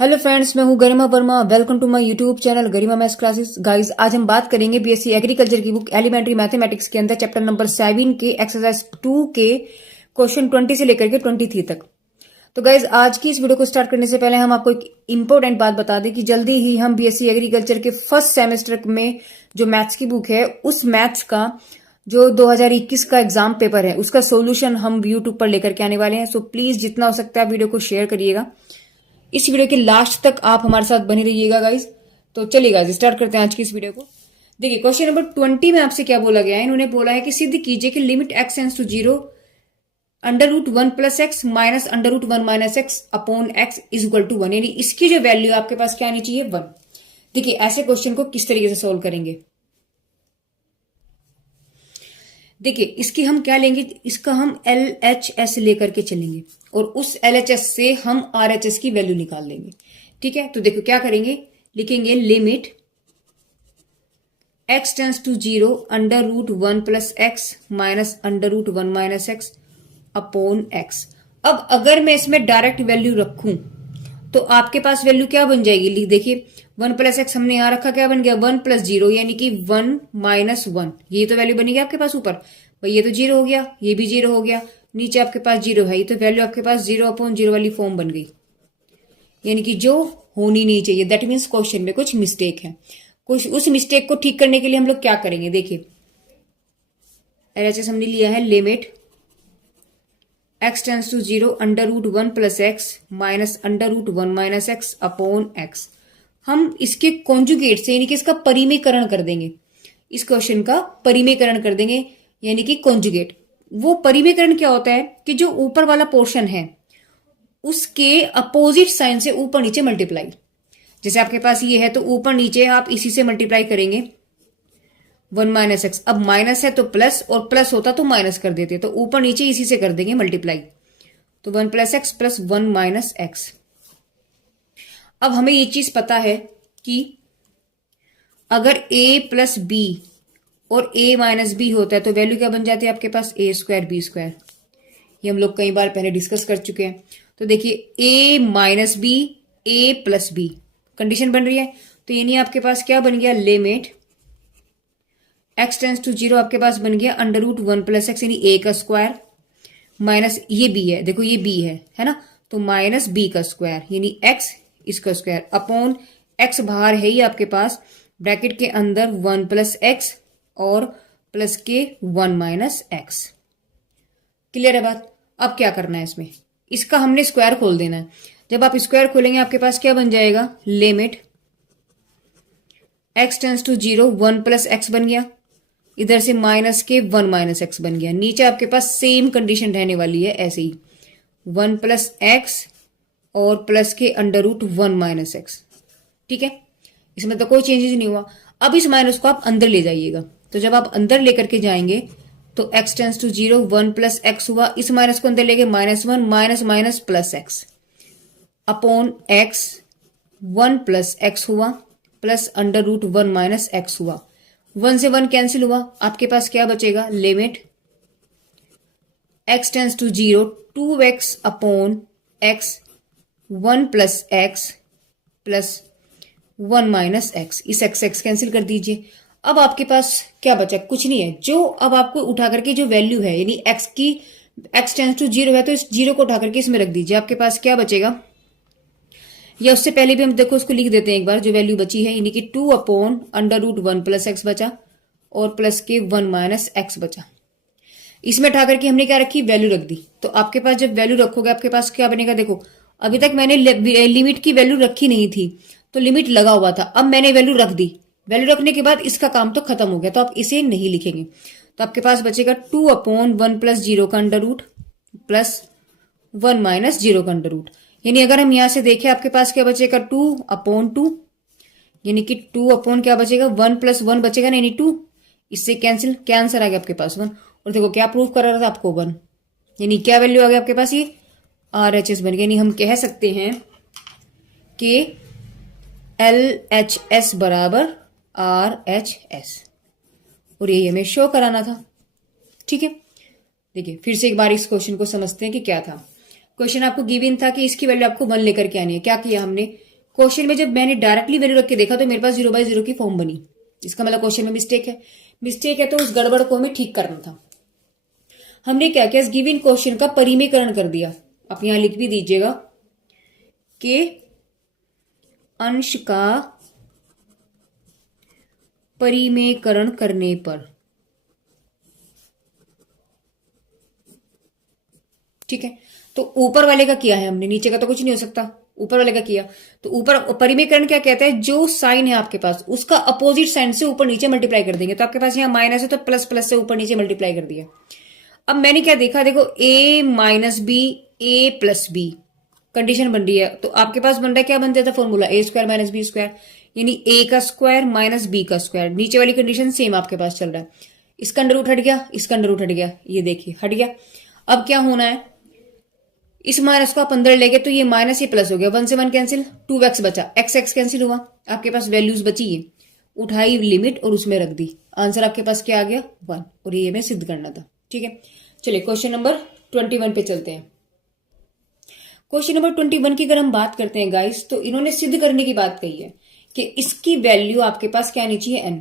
Hello friends, मैं हूं Garima Verma. Welcome to my YouTube channel Garima maths classes. Guys, आज हम बात करेंगे बीएससी एग्रीकल्चर की बुक एलिमेंट्री मैथमेटिक्स के अंदर चैप्टर नंबर 7 के एक्सरसाइज 2 के क्वेश्चन 20 से लेकर के 23 तक। तो गाइज, आज की इस वीडियो को स्टार्ट करने से पहले हम आपको एक इंपॉर्टेंट बात बता दें कि जल्दी ही हम बीएससी एग्रीकल्चर के फर्स्ट सेमेस्टर में जो मैथ्स की बुक है, उस मैथ्स का जो 2021 का एग्जाम पेपर है, उसका सोल्यूशन हम यूट्यूब पर लेकर के आने वाले हैं। सो प्लीज जितना हो सकता है वीडियो को शेयर करिएगा। इस वीडियो के लास्ट तक आप हमारे साथ बने रहिएगा गाइज। तो चलिए गाइज, स्टार्ट करते हैं आज की इस वीडियो को। देखिए, क्वेश्चन नंबर 20 में आपसे क्या बोला गया है। इन्होंने बोला है कि सिद्ध कीजिए कि limit x tends to 0 √1 + x minus √1 - x upon x is equal to 1, यानी इसकी जो वैल्यू आपके पास क्या आनी चाहिए, 1। देखिए, ऐसे क्वेश्चन को किस तरीके से सोल्व करेंगे। देखिए, इसकी हम क्या लेंगे, इसका हम LHS लेकर के चलेंगे और उस LHS से हम RHS की वैल्यू निकाल लेंगे। ठीक है, तो देखो क्या करेंगे, लिखेंगे limit x tends to 0 √1 + x minus √1 - x upon x। अब अगर मैं इसमें डायरेक्ट वैल्यू रखूं तो आपके पास वैल्यू क्या बन जाएगी, देखिए 1 + x हमने यहां रखा, क्या बन गया 1 + 0 यानी कि 1 - 1। ये तो वैल्यू बनेगी आपके पास ऊपर, भाई ये तो 0 हो गया, ये भी 0 हो गया, नीचे आपके पास 0 है, ये तो वैल्यू आपके पास 0/0 वाली फॉर्म बन गई, यानी कि जो होनी नहीं चाहिए। दैट मीन्स क्वेश्चन में कुछ मिस्टेक है। कुछ उस मिस्टेक को ठीक करने के लिए हम लोग क्या करेंगे, देखिए LHS हमने लिया है limit x tends to 0 √1 + x minus √1 - x upon x। हम इसके कॉन्जुगेट से यानी कि इसका परिमेयकरण कर देंगे, इस क्वेश्चन का परिमेयकरण कर देंगे, यानी कि कॉन्जुगेट। वो परिमेयकरण क्या होता है कि जो ऊपर वाला पोर्शन है उसके अपोजिट साइन से ऊपर नीचे मल्टीप्लाई। जैसे आपके पास ये है तो ऊपर नीचे आप इसी से मल्टीप्लाई करेंगे 1 - x। अब माइनस है तो प्लस, और प्लस होता तो माइनस कर देते, तो ऊपर नीचे इसी से कर देंगे मल्टीप्लाई, तो 1 + x + 1 - x। अब हमें ये चीज पता है कि अगर a + b और a - b होता है तो वैल्यू क्या बन जाती है आपके पास, a² b²। ये हम लोग कई बार पहले डिस्कस कर चुके हैं। तो देखिए a - b a + b condition बन रही है, तो यानी आपके पास क्या बन गया, लिमिट x टेंड्स टू 0 आपके पास बन गया √1 + x यानी a का स्क्वायर माइनस ये b है, देखो ये b है ना, तो माइनस b का स्क्वायर यानी x इसका स्क्वायर अपॉन x बाहर है ही आपके पास, ब्रैकेट के अंदर 1 + x और प्लस के 1 - x। क्लियर है बात। अब क्या करना है, इसमें इसका हमने स्क्वायर खोल देना है। जब आप स्क्वायर खोलेंगे आपके पास क्या बन जाएगा, limit x tends to 0 1 + x बन गया, इधर से माइनस के 1 - x बन गया, नीचे आपके पास सेम कंडीशन रहने वाली है ऐसे ही 1 + x और प्लस के √1 - x। ठीक है, इसमें तो कोई चेंजेस नहीं हुआ। अब इस माइनस को आप अंदर ले जाइएगा, तो जब आप अंदर लेकर के जाएंगे तो x टेंड्स टू 0 1 + x हुआ, इस माइनस को अंदर लेके -1 minus plus x upon x 1 + x हुआ प्लस √1 - x हुआ, 1 से 1 कैंसिल हुआ, आपके पास क्या बचेगा, limit x tends to 0 2x upon x 1 + x plus 1 - x। इस x कैंसिल कर दीजिए। अब आपके पास क्या बचा, कुछ नहीं है। जो अब आपको उठा करके जो वैल्यू है यानी x की, x टेंड्स टू 0 है तो इस 0 को उठा करके इसमें रख दीजिए, आपके पास क्या बचेगा, या उससे पहले भी हम देखो उसको लिख देते हैं एक बार, जो वैल्यू बची है यानी कि 2 अपॉन √1 + x बचा और प्लस के 1 - x बचा। इसमें उठा करके हमने क्या रखी, वैल्यू रख दी। तो आपके पास जब वैल्यू रखोगे आपके पास क्या बनेगा, देखो अभी तक मैंने लिमिट की वैल्यू रखी नहीं थी तो लिमिट लगा हुआ था, अब मैंने वैल्यू रख दी। वैल्यू रखने के बाद इसका काम तो खत्म हो गया, तो आप इसे नहीं लिखेंगे। तो आपके पास बचेगा 2 अपॉन 1 + 0 का अंडर प्लस 1 - 0 का अंडर। यानी अगर हम यहां से देखें आपके पास क्या बचेगा, 2 अपॉन 2 यानी कि 2 अपॉन क्या बचेगा, 1 + 1 बचेगा ना, यानी 2, इससे कैंसिल, क्या आंसर आ गया आपके पास 1। और देखो क्या प्रूफ कर रहा था आपको, 1, यानी क्या वैल्यू आ गया आपके पास, ये RHS बन गया। यानी हम कह सकते हैं कि LHS बराबर RHS, और यही हमें शो कराना था। ठीक है, देखिए फिर से एक बार इस क्वेश्चन को समझते हैं कि क्या था। क्वेश्चन आपको गिवन था कि इसकी वैल्यू आपको 1 लेकर के आनी है। क्या किया हमने, क्वेश्चन में जब मैंने डायरेक्टली वैल्यू रख के देखा तो मेरे पास 0/0 की फॉर्म बनी। इसका मतलब क्वेश्चन में मिस्टेक है। मिस्टेक है तो उस गड़बड़ को हमें ठीक करना था। हमने क्या किया, इस गिवन क्वेश्चन का परिमेयकरण कर दिया। आप यहां लिख भी दीजिएगा कि अंश का परिमेयकरण करने पर, ठीक है। तो ऊपर वाले का किया है हमने, नीचे का तो कुछ नहीं हो सकता, ऊपर वाले का किया। तो ऊपर परिमेयकरण क्या कहता है, जो साइन है आपके पास उसका अपोजिट साइन से ऊपर नीचे मल्टीप्लाई कर देंगे। तो आपके पास यहाँ माइनस है तो प्लस प्लस से ऊपर नीचे मल्टीप्लाई कर दिया। अब मैंने क्या देखा, देखो a minus B A plus B condition बन रही है। तो आपके पास बन रहा है, क्या बन जाता है फॉर्मूला, ए स्क्वायर माइनस बी स्क्वायर, यानी ए का स्क्वायर माइनस बी का स्क्वायर। नीचे वाली कंडीशन सेम आपके पास चल रहा है। इसका अंडर रूट हट गया, इसका अंडर रूट हट गया, ये देखिए हट गया। अब क्या होना है, इस माइनस को आप अंदर ले गए तो ये माइनस ये प्लस हो गया, 1 से 1 कैंसिल, 2x बचा, x कैंसिल हुआ, आपके पास वैल्यूज बची है, उठाई लिमिट और उसमें रख दी, आंसर आपके पास क्या आ गया 1। और ये हमें सिद्ध करना था, ठीक है। चलिए क्वेश्चन नंबर 21 पे चलते हैं। क्वेश्चन नंबर 21 की अगर हम बात करते हैं गाइस, तो इन्होंने सिद्ध करने की बात कही है कि इसकी वैल्यू आपके पास क्या आनी चाहिए, n।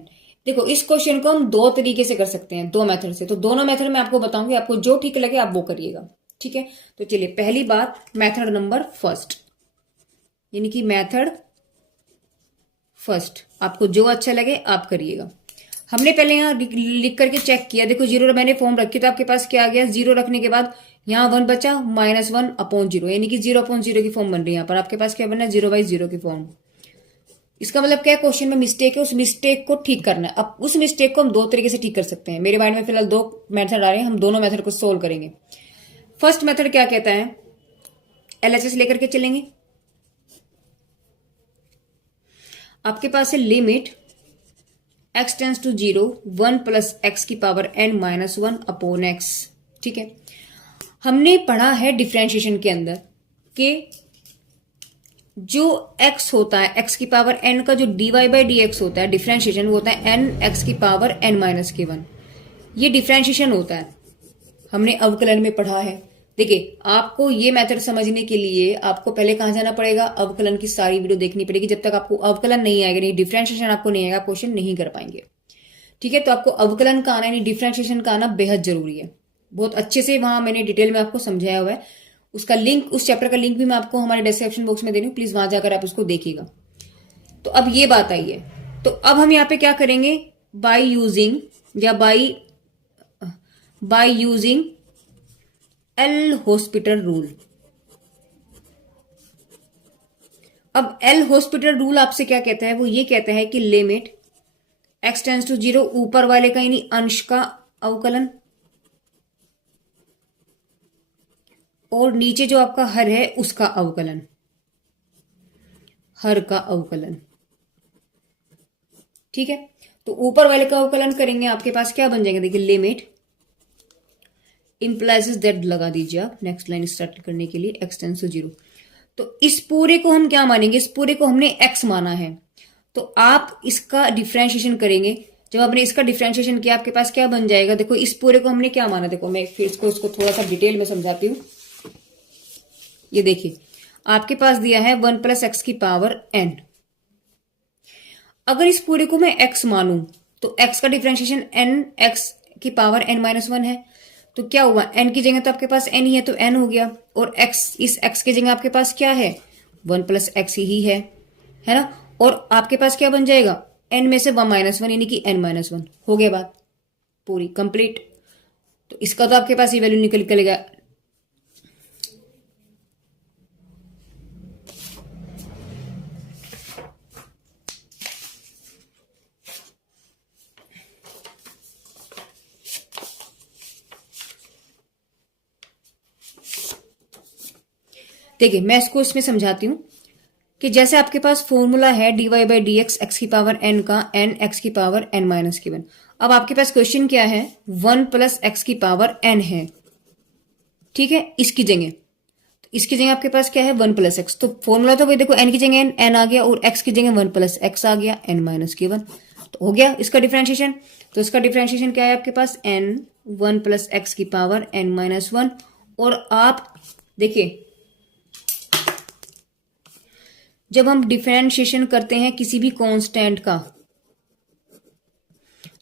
देखो इस क्वेश्चन को हम दो तरीके से कर सकते हैं, दो मेथड से। तो दोनों मेथड में आपको बताऊंगी, आपको जो ठीक लगे आप वो करिएगा, ठीक है। तो चलिए पहली बात, मेथड नंबर फर्स्ट, यानी कि मेथड फर्स्ट, आपको जो अच्छा लगे आप करिएगा। हमने पहले यहां लिख करके चेक किया, देखो 0 मैंने फॉर्म रखी तो आपके पास क्या आ गया, 0 रखने के बाद यहां 1 बचा, -1/0, यानी कि 0/0 की फॉर्म बन रही है। यहाँ पर आपके पास क्या बनना है, 0/0 की फॉर्म। इसका मतलब क्या है, क्वेश्चन में मिस्टेक है, उस मिस्टेक को ठीक करना है। अब उस मिस्टेक को हम दो तरीके से ठीक कर सकते हैं। मेरे माइंड में फिलहाल दो मेथड आ रहे हैं, हम दोनों मेथड को सोल्व करेंगे। फर्स्ट मेथड क्या कहता है, एलएचएस लेकर के चलेंगे। आपके पास है limit x tends to 0 1 plus x की पावर n माइनस 1/x, ठीक है। हमने पढ़ा है डिफरेंशिएशन के अंदर कि जो x होता है, x की पावर n का जो dy/dx होता है डिफरेंशिएशन, वो होता है n x की पावर n माइनस के 1। ये डिफरेंशिएशन होता है, हमने अवकलन में पढ़ा है। देखिए आपको ये मेथड समझने के लिए आपको पहले कहां जाना पड़ेगा, अवकलन की सारी वीडियो देखनी पड़ेगी। जब तक आपको अवकलन नहीं आएगा, नहीं डिफरेंशिएशन आपको नहीं आएगा, क्वेश्चन नहीं कर पाएंगे, ठीक है। तो आपको अवकलन का आना यानी डिफरेंशिएशन का आना बेहद जरूरी है। बहुत अच्छे से वहां मैंने डिटेल में आपको समझाया हुआ है। उसका लिंक, उस चैप्टर का लिंक भी मैं आपको हमारे डिस्क्रिप्शन बॉक्स में दे रही हूँ, प्लीज वहां जाकर आप उसको देखिएगा। तो अब ये बात आई है, तो अब हम यहाँ पे क्या करेंगे, बाय यूजिंग या by using L hospital rule. अब एल हॉस्पिटल रूल आपसे क्या कहता है, वो ये कहता है कि लिमिट x टेंस टू 0 ऊपर वाले का यानी अंश का अवकलन, और नीचे जो आपका हर है उसका अवकलन, हर का अवकलन, ठीक है। तो ऊपर वाले का अवकलन करेंगे, आपके पास क्या बन जाएंगे, देखिए लिमिट इंप्लाइज दैट लगा दीजिए आप नेक्स्ट लाइन स्टार्ट करने के लिए, x टेंस टू 0। तो इस पूरे को हम क्या मानेंगे, इस पूरे को हमने x माना है, तो आप इसका डिफरेंशिएशन करेंगे। जब आपने इसका डिफरेंशिएशन किया आपके पास क्या बन जाएगा, देखो इस पूरे को हमने क्या माना, देखो मैं फिर इसको थोड़ा सा डिटेल में समझाती हूँ। ये देखिए आपके पास दिया है 1 प्लस x की पावर n। अगर इस पूरे को मैं x मानूं तो x का डिफरेंशिएशन n x की पावर n माइनस 1 है। तो क्या हुआ, n की जगह तो आपके पास n ही है तो n हो गया, और x, इस x की जगह आपके पास क्या है 1 प्लस x ही है ना। और आपके पास क्या बन जाएगा, n में से 1 माइनस 1 यानी कि n माइनस 1। हो गया बात पूरी कंप्लीट। तो इसका तो आपके पास ये वैल्यू निकलेगा। देखिए मैं इसको इसमें समझाती हूं कि जैसे आपके पास फॉर्मूला है dy/dx x की पावर n का n x की पावर n माइनस के 1। अब आपके पास क्वेश्चन क्या है, 1 प्लस x की पावर n है, ठीक है। इसकी जगह, तो इसकी जगह आपके पास क्या है 1 प्लस एक्स। तो फॉर्मूला तो वही देखो, n की जगह n आ गया और x की जगह 1 प्लस x आ गया, n माइनस के 1। तो हो गया इसका डिफरेंशिएशन। तो इसका डिफरेंशिएशन क्या है आपके पास, n 1 प्लस x की पावर n माइनस 1। और आप देखिए जब हम डिफरेंशिएशन करते हैं किसी भी कांस्टेंट का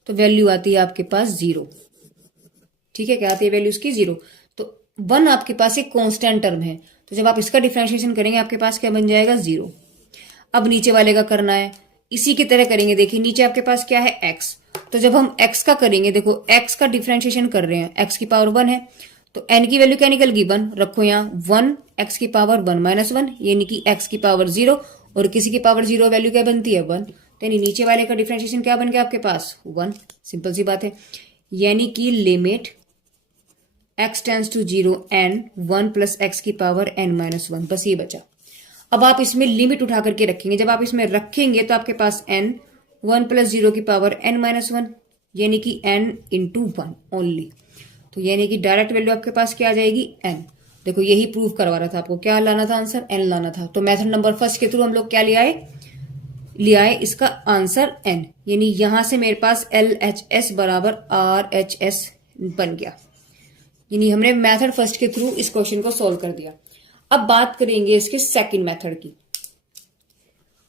तो वैल्यू आती है आपके पास 0। ठीक है, क्या आती है वैल्यू उसकी 0। तो 1 आपके पास एक कांस्टेंट टर्म है, तो जब आप इसका डिफरेंशिएशन करेंगे आपके पास क्या बन जाएगा 0। अब नीचे वाले का करना है, इसी की तरह करेंगे। देखिए नीचे आपके पास क्या है x, तो जब हम x का करेंगे, देखो x का डिफरेंशिएशन कर रहे हैं, x की पावर 1 है तो n की वैल्यू क्या निकल गई 1, रखो यहाँ 1 x की पावर 1 माइनस 1 यानी कि x की पावर 0, और किसी की पावर 0 वैल्यू क्या बनती है 1, यानी नीचे वाले का डिफरेंशिएशन क्या बन गया आपके पास 1। सिंपल सी बात है, यानी कि limit x tends to 0 n 1 plus x की पावर n माइनस 1, बस ये बचा। अब आप इसमें लिमिट उठा करके रखेंगे, जब आप इसमें रखेंगे तो आपके पास n 1 प्लस 0 की पावर n माइनस 1 यानी कि n इंटू 1 ओनली, तो यानी कि डायरेक्ट वैल्यू आपके पास क्या आ जाएगी n। देखो यही प्रूव करवा रहा था आपको, क्या लाना था आंसर n लाना था। तो मेथड नंबर फर्स्ट के थ्रू हम लोग क्या ले आए इसका आंसर n, यानी यहां से मेरे पास LHS बराबर RHS बन गया, यानी हमने मेथड फर्स्ट के थ्रू इस क्वेश्चन को सॉल्व कर दिया। अब बात करेंगे इसके सेकंड मेथड की।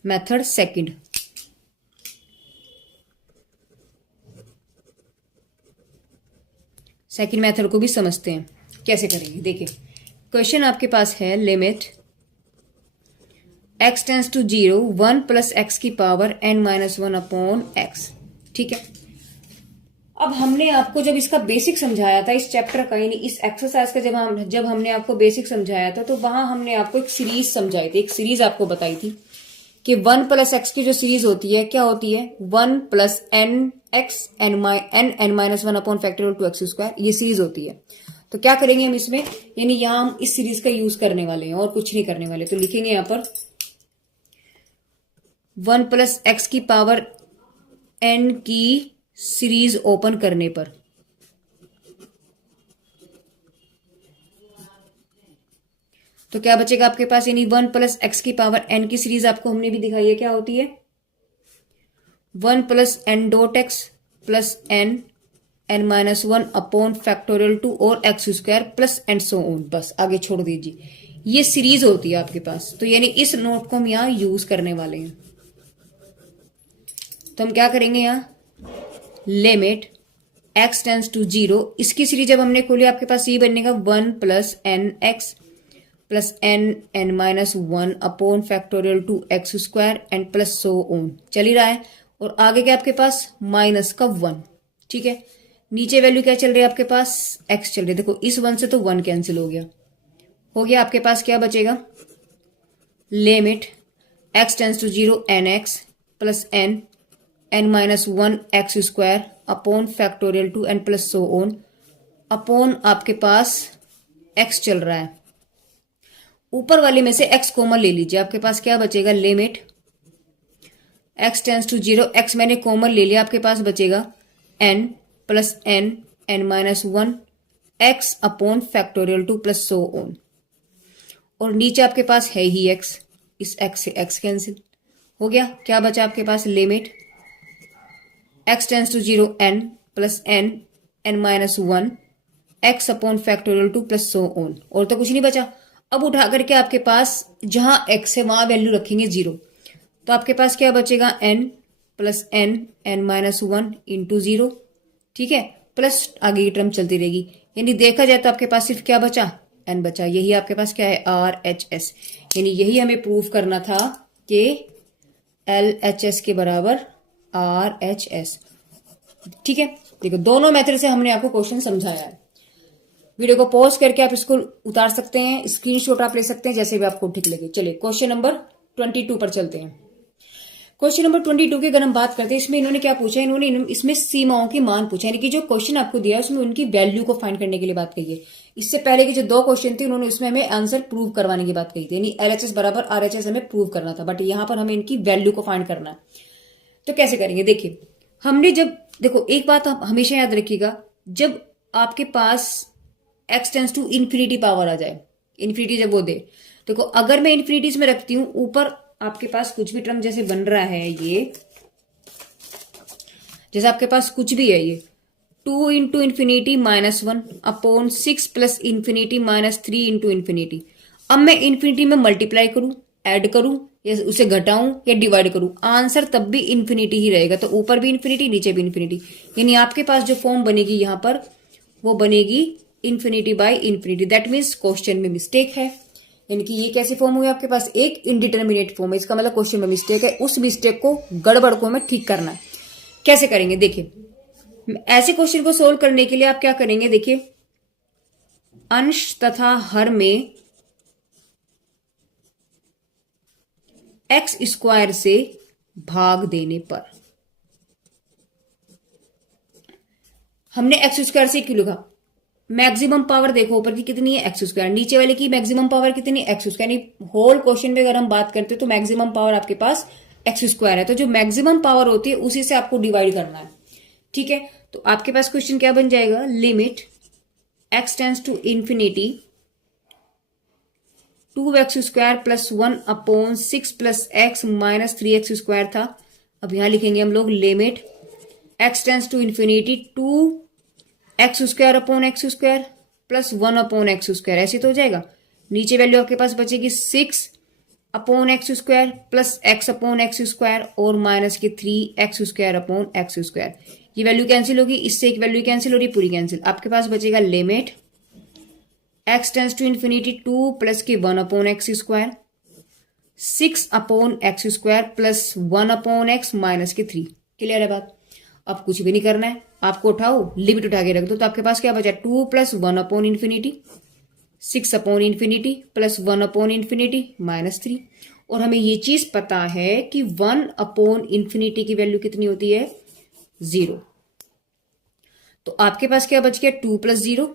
मेथड सेकंड, सेकंड मेथड को भी समझते हैं कैसे करेंगे। देखिए क्वेश्चन आपके पास है limit x tends to 0 1 plus x की power n minus 1 upon x। ठीक है, अब हमने आपको जब इसका बेसिक समझाया था इस चैप्टर का, यानी इस एक्सरसाइज का जब हमने आपको बेसिक समझाया था, तो वहां हमने आपको एक सीरीज समझाई थी, एक सीरीज आपको बताई थी कि 1 प्लस एक्स की जो सीरीज होती है क्या होती है 1 plus N X N minus 1 upon factorial two X square, ये सीरीज होती है। तो क्या करेंगे हम इसमें, यानी यहां हम इस सीरीज का यूज करने वाले हैं और कुछ नहीं करने वाले। तो लिखेंगे यहां पर 1 प्लस एक्स की पावर एन की सीरीज ओपन करने पर तो क्या बचेगा आपके पास, यानी 1 प्लस एक्स की पावर n की सीरीज आपको हमने भी दिखाई है क्या होती है 1 plus n dot x plus N minus 1 upon factorial two और x square plus and so on. बस आगे छोड़ दीजिए, ये सीरीज होती है आपके पास। तो यानी इस नोट को हम यहां यूज करने वाले हैं। तो हम क्या करेंगे यहां लिमिट x टेंस टू 0, इसकी सीरीज जब हमने खोली आपके पास ये बनेगा 1 plus N X plus N minus 1 upon factorial two X square and plus so on, चल ही रहा है। और आगे क्या आपके पास माइनस का 1। ठीक है, नीचे वैल्यू क्या चल रही है आपके पास x चल रही है। देखो इस 1 से तो 1 कैंसिल हो गया आपके पास क्या बचेगा limit x tends to 0 N X plus N minus 1 x square upon factorial two N plus so on upon आपके पास x चल रहा है। ऊपर वाले में से x कॉमन ले लीजिए, आपके पास क्या बचेगा limit x tends to 0, x मैंने कॉमन ले लिया, आपके पास बचेगा n plus N minus 1 x upon factorial two plus so on, और नीचे आपके पास है ही x, इस x से x कैंसिल हो गया। क्या बचा आपके पास limit x tends to 0 n plus N minus 1 x upon factorial two plus so on, और तो कुछ नहीं बचा। अब उठा करके आपके पास जहां x है वहां वैल्यू रखेंगे 0, तो आपके पास क्या बचेगा n plus N minus 1 into 0। ठीक है, प्लस आगे की टर्म चलती रहेगी, यानी देखा जाए तो आपके पास सिर्फ क्या बचा n बचा। यही आपके पास क्या है RHS, यानी यही हमें प्रूव करना था कि LHS के बराबर RHS। ठीक है, देखो दोनों मेथड से हमने आपको क्वेश्चन समझाया है। वीडियो को पॉज करके आप इसको उतार सकते हैं, स्क्रीनशॉट आप ले सकते हैं, जैसे भी आपको ठीक लगे। चलिए क्वेश्चन नंबर 22 पर चलते हैं। क्वेश्चन नंबर 22 की अगर हम बात करते हैं, इसमें इन्होंने क्या पूछा, इन्होंने इसमें सीमाओं के मान पूछा, यानी कि जो क्वेश्चन आपको दिया है उसमें उनकी वैल्यू को फाइंड करने के लिए बात कही है। इससे पहले के जो 2 क्वेश्चन थे उन्होंने उसमें हमें आंसर प्रूव करवाने की बात कही थी, यानी LHS बराबर RHS हमें प्रूव करना था, बट यहाँ पर हमें इनकी वैल्यू को फाइंड करना है। तो कैसे करेंगे, देखिए हमने जब देखो एक बात आप हमेशा याद रखिएगा, जब आपके पास x tends to infinity power आ जाए, इन्फिनिटी जब वो दे, देखो अगर मैं इन्फिनिटीज में रखती हूं, ऊपर आपके पास कुछ भी टर्म जैसे बन रहा है, ये जैसे आपके पास कुछ भी है, ये 2 into infinity minus 1 upon 6 plus infinity minus 3 into infinity. अब मैं इन्फिनिटी में मल्टीप्लाई करूं ऐड करूं या उसे घटाऊं या डिवाइड करूं, आंसर तब भी इन्फिनिटी ही रहेगा। तो ऊपर भी इन्फिनिटी, नीचे भी इन्फिनिटी, यानी आपके पास जो फॉर्म बनेगी यहां पर वो बनेगी infinity by infinity. That means question में मिस्टेक है। यानी कि ये कैसे फॉर्म हुई आपके पास, एक इनडिटर्मिनेट फॉर्म है, इसका मतलब क्वेश्चन में मिस्टेक है। उस मिस्टेक को, गड़बड़ को हमें ठीक करना है। कैसे करेंगे देखिए, ऐसे क्वेश्चन को सोल्व करने के लिए आप क्या करेंगे, देखिए अंश तथा हर में एक्स स्क्वायर से भाग देने पर, हमने एक्स स्क्वायर से क्यों लिखा, मैक्सिमम पावर देखो ऊपर की कितनी है एक्स स्क्वायर, नीचे वाले की मैक्सिमम पावर कितनी है एक्स स्क्वायर। यानी होल क्वेश्चन में अगर हम बात करते हैं तो मैक्सिमम पावर आपके पास एक्स स्क्वायर है, तो जो मैक्सिमम पावर होती है उसी से आपको डिवाइड करना है। ठीक है, तो आपके पास क्वेश्चन क्या बन जाएगा, limit x tends to infinity 2x square plus 1/6 plus x minus 3x square था। अब यहां लिखेंगे हम लोग limit x tends to infinity 2x square upon x square plus 1/x square, ऐसे तो हो जाएगा। नीचे वैल्यू आपके पास बचेगी 6/x square plus x upon x square और माइनस की 3x square upon x square. ये वैल्यू कैंसिल होगी, इससे एक वैल्यू कैंसिल हो रही, पूरी कैंसिल। आपके पास बचेगा limit x tends to infinity 2 plus की 1/x square 6/x square plus 1/x minus की 3। क्लियर है बात। अब कुछ भी नहीं करना है, आपको उठाओ लिमिट उठा के रख दो, तो आपके पास क्या बचा 2 प्लस 1/इंफिनिटी 6/इंफिनिटी प्लस 1/इंफिनिटी माइनस 3। और हमें ये चीज पता है कि 1/इंफिनिटी की वैल्यू कितनी होती है 0। तो आपके पास क्या बच गया 2 प्लस 0,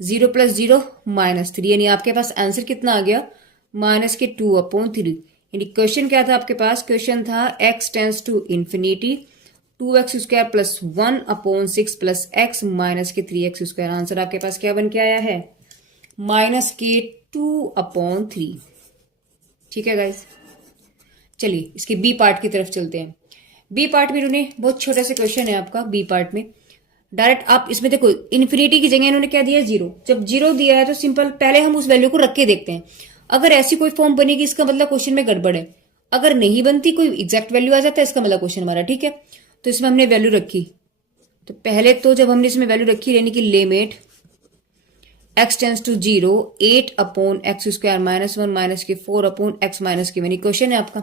0 प्लस 0 माइनस 3, यानी आपके पास आंसर कितना आ गया माइनस के 2/3। यानी क्वेश्चन क्या था आपके पास, क्वेश्चन था x tends to infinity 2x square plus 1/6 plus x minus के 3x स्क्वायर। आंसर आपके पास क्या बन के आया है माइनस के 2/3। ठीक है गाइस, चलिए इसके बी पार्ट की तरफ चलते हैं। बी पार्ट में इन्होंने बहुत छोटा सा क्वेश्चन है आपका बी पार्ट में। डायरेक्ट आप इसमें देखो इन्फिनिटी की जगह इन्होंने क्या दिया 0। जब 0 दिया है तो सिंपल पहले हम उस वैल्यू को रख के देखते हैं। अगर ऐसी कोई फॉर्म बनेगी इसका मतलब क्वेश्चन में गड़बड़ है। अगर नहीं बनती, कोई एग्जैक्ट वैल्यू आ जाता है, इसका मतलब क्वेश्चन हमारा ठीक है। तो इसमें हमने वैल्यू रखी, तो पहले तो जब हमने इसमें वैल्यू रखी यानी कि limit x tends to 0 8/x square minus 1 minus के 4/x माइनस के, यानी क्वेश्चन है आपका।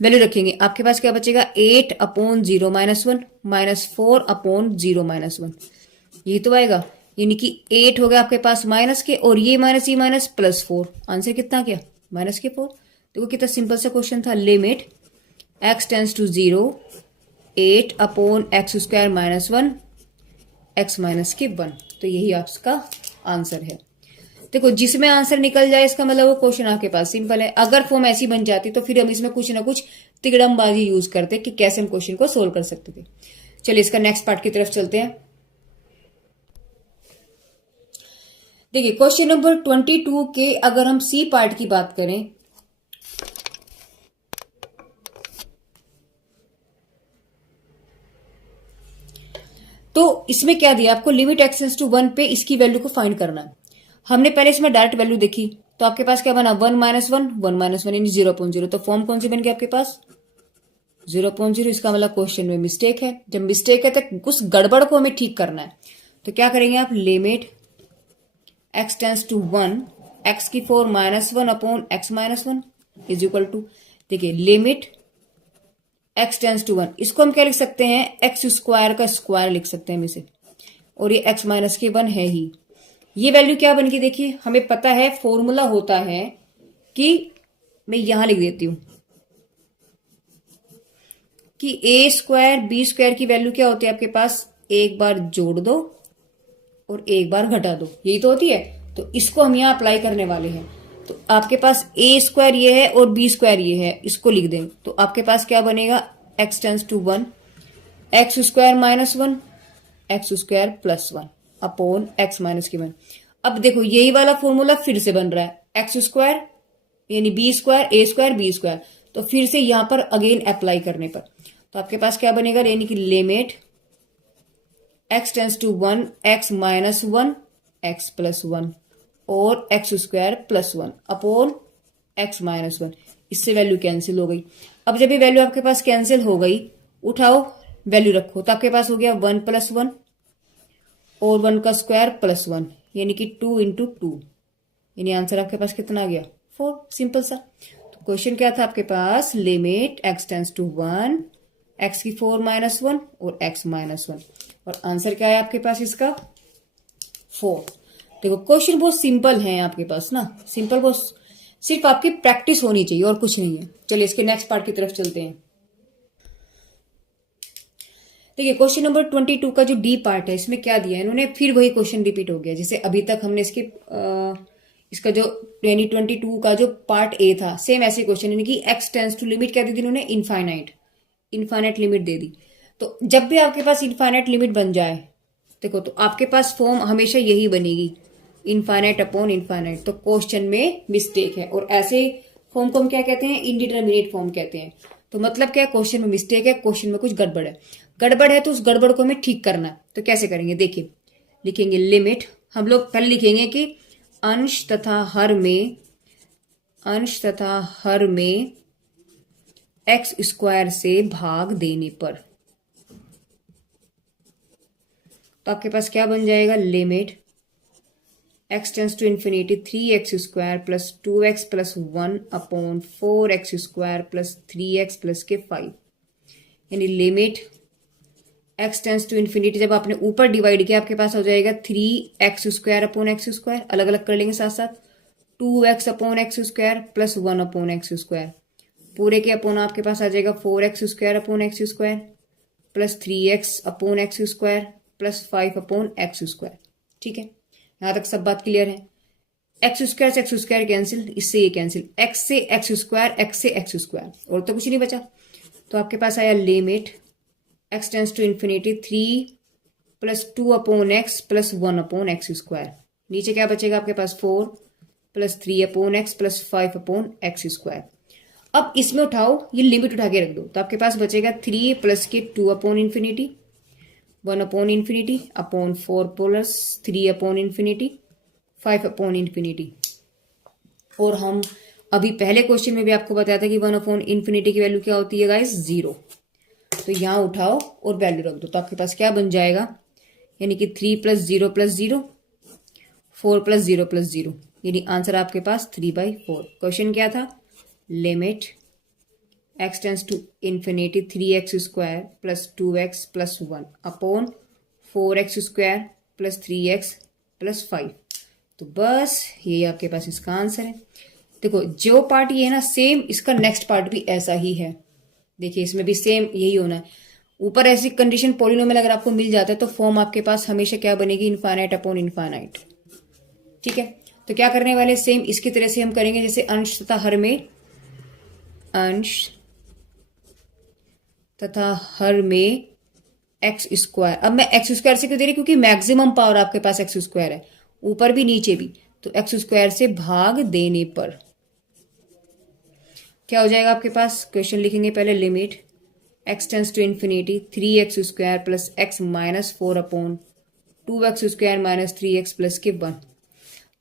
वैल्यू रखेंगे, आपके पास क्या बचेगा 8/0 माइनस 1 माइनस 4/0 माइनस 1, ये तो आएगा। यानी कि 8 हो गया आपके पास माइनस के, और ये माइनस प्लस 4। आंसर कितना क्या माइनस के 4। देखो कितना सिंपल सा क्वेश्चन था। Limit x tends to 0 8/x square minus 1 x minus के 1, तो यही आपका आंसर है। देखो जिसमें आंसर निकल जाए इसका मतलब वो क्वेश्चन आपके पास सिंपल है। अगर फॉर्म ऐसी बन जाती तो फिर हम इसमें कुछ ना कुछ तिगड़मबाजी यूज करते कि कैसे हम क्वेश्चन को सोल्व कर सकते थे। चलिए इसका नेक्स्ट पार्ट की तरफ चलते हैं। देखिए क्वेश्चन नंबर 22 के अगर हम सी पार्ट की बात करें तो इसमें क्या दिया आपको, लिमिट एक्स टेंड्स टू 1 पे इसकी वैल्यू को फाइंड करना है। हमने पहले इसमें डायरेक्ट वैल्यू देखी, तो आपके पास क्या बना 1 माइनस 1 1 माइनस 1 यानी 0.0। तो फॉर्म कौन सी बन गई आपके पास 0.0। इसका मतलब क्वेश्चन में मिस्टेक है। जब मिस्टेक है तो उस गड़बड़ को हमें ठीक करना है। तो क्या करेंगे आप, limit x tends to 1 x की 4 minus 1/x minus 1 is equal to, देखिए लिमिट एक्स टेंड्स टू 1, इसको हम क्या लिख सकते हैं एक्स स्क्वायर का स्क्वायर लिख सकते हैं इसे, और ये एक्स माइनस के 1 है ही। ये वैल्यू क्या बन गई, देखिए हमें पता है फॉर्मूला होता है कि मैं यहां लिख देती हूं कि ए स्क्वायर बी स्क्वायर की वैल्यू क्या होती है आपके पास, एक बार जोड़ दो और एक बार घटा दो, यही तो होती है। तो इसको हम यहां अप्लाई करने वाले हैं। तो आपके पास ए स्क्वायर ये है और बी स्क्वायर ये है, इसको लिख दें तो आपके पास क्या बनेगा x tends to 1 x square minus 1 x square plus 1 upon x minus के 1। अब देखो यही वाला फॉर्मूला फिर से बन रहा है, एक्स स्क्वायर यानी बी स्क्वायर ए स्क्वायर बी स्क्वायर, तो फिर से यहां पर अगेन अप्लाई करने पर तो आपके पास क्या बनेगा, यानी कि limit x tends to 1 x minus 1 x plus 1 और x square plus 1 upon x minus one, इससे वैल्यू कैंसिल हो गई। अब जब ये वैल्यू आपके पास कैंसिल हो गई, उठाओ वैल्यू रखो, तो आपके पास हो गया 1 + 1 और 1 का स्क्वायर प्लस 1, यानी कि 2 × 2, यानी आंसर आपके पास कितना आ गया 4। सिंपल सा। तो क्वेश्चन क्या था आपके पास, limit x tends to 1, x की 4 - 1 और x - 1, और आंसर क्या है आपके पास इसका 4। देखो क्वेश्चन बहुत सिंपल है आपके पास ना, सिंपल, बहुत सिर्फ आपकी प्रैक्टिस होनी चाहिए और कुछ नहीं है। चलिए इसके नेक्स्ट पार्ट की तरफ चलते हैं। देखिए क्वेश्चन नंबर 22 का जो डी पार्ट है, इसमें क्या दिया है इन्होंने, फिर वही क्वेश्चन रिपीट हो गया जैसे अभी तक हमने इसका जो 2022 का जो पार्ट ए था, सेम ऐसे क्वेश्चन, यानी कि एक्स टेंस टू लिमिट क्या दी थी इन्होंने, इनफाइनाइट लिमिट दे दी। तो जब भी आपके पास इनफाइनाइट लिमिट बन जाए, देखो तो आपके पास फॉर्म हमेशा यही बनेगी, इनफाइनाइट अपॉन इनफाइनाइट। तो क्वेश्चन में मिस्टेक है, और ऐसे फॉर्म को हम क्या कहते हैं, इनडिटर्मिनेट फॉर्म कहते हैं। तो मतलब क्या, क्वेश्चन में मिस्टेक है, क्वेश्चन में कुछ गड़बड़ है। गड़बड़ है तो उस गड़बड़ को हमें ठीक करना है। तो कैसे करेंगे, देखिए लिखेंगे लिमिट, हम लोग पहले लिखेंगे कि अंश तथा हर में एक्स स्क्वायर से भाग देने पर, तो आपके पास क्या बन जाएगा, limit x tends to infinity 3x² plus 2x plus 1 upon 4x² plus 3x plus के 5, यानी limit x tends to infinity, जब आपने ऊपर डिवाइड किया आपके पास हो जाएगा 3x² अपॉन x², अलग अलग कर लेंगे साथ साथ, 2x upon x² plus 1 upon x², पूरे के अपॉन आपके पास आ जाएगा 4x² upon x² plus 3x upon x² plus 5 upon x²। ठीक है, यहां तक सब बात क्लियर है। x² से x² कैंसिल, इससे ये कैंसिल, x से x² और तो कुछ नहीं बचा। तो आपके पास आया limit x tends to infinity 3 plus 2 upon x plus 1 upon x², नीचे क्या बचेगा आपके पास 4 plus 3 upon x plus 5 upon x²। अब इसमें उठाओ, ये लिमिट उठा के रख दो, तो आपके पास बचेगा 3 प्लस के 2 upon infinity 1 upon infinity upon 4 plus 3 upon infinity 5 upon infinity. और हम अभी पहले क्वेश्चन में भी आपको बताया था कि 1 अपॉन इन्फिनिटी की वैल्यू क्या होती है गाइस, 0। तो यहां उठाओ और वैल्यू रख दो, तो आपके पास क्या बन जाएगा, यानी कि 3 + 0 + 0 4 + 0 + 0, यानी आंसर आपके पास 3/4। क्वेश्चन क्या था, limit x tends to infinity 3x² plus 2x plus 1 upon 4x² plus 3x plus 5। तो बस ये आपके पास इसका आंसर है। देखो जो पार्ट ये है ना, सेम इसका नेक्स्ट पार्ट भी ऐसा ही है। देखिए इसमें भी सेम यही होना है। ऊपर ऐसी कंडीशन पॉलिनोमियल अगर आपको मिल जाता है तो फॉर्म आपके पास हमेशा क्या बनेगी, इनफाइनाइट अपॉन इनफाइनाइट। ठीक है, तो क्या करने वाले, सेम इसकी तरह से हम करेंगे जैसे अंश तथा हर में, अंश तथा हर में x²। अब मैं x² से क्यों दे रही, क्योंकि मैक्सिमम पावर आपके पास x² है, ऊपर भी नीचे भी। तो x² से भाग देने पर क्या हो जाएगा आपके पास, क्वेश्चन लिखेंगे पहले, limit x tends to infinity 3x² plus x - 4 upon 2x² - 3x plus के 1।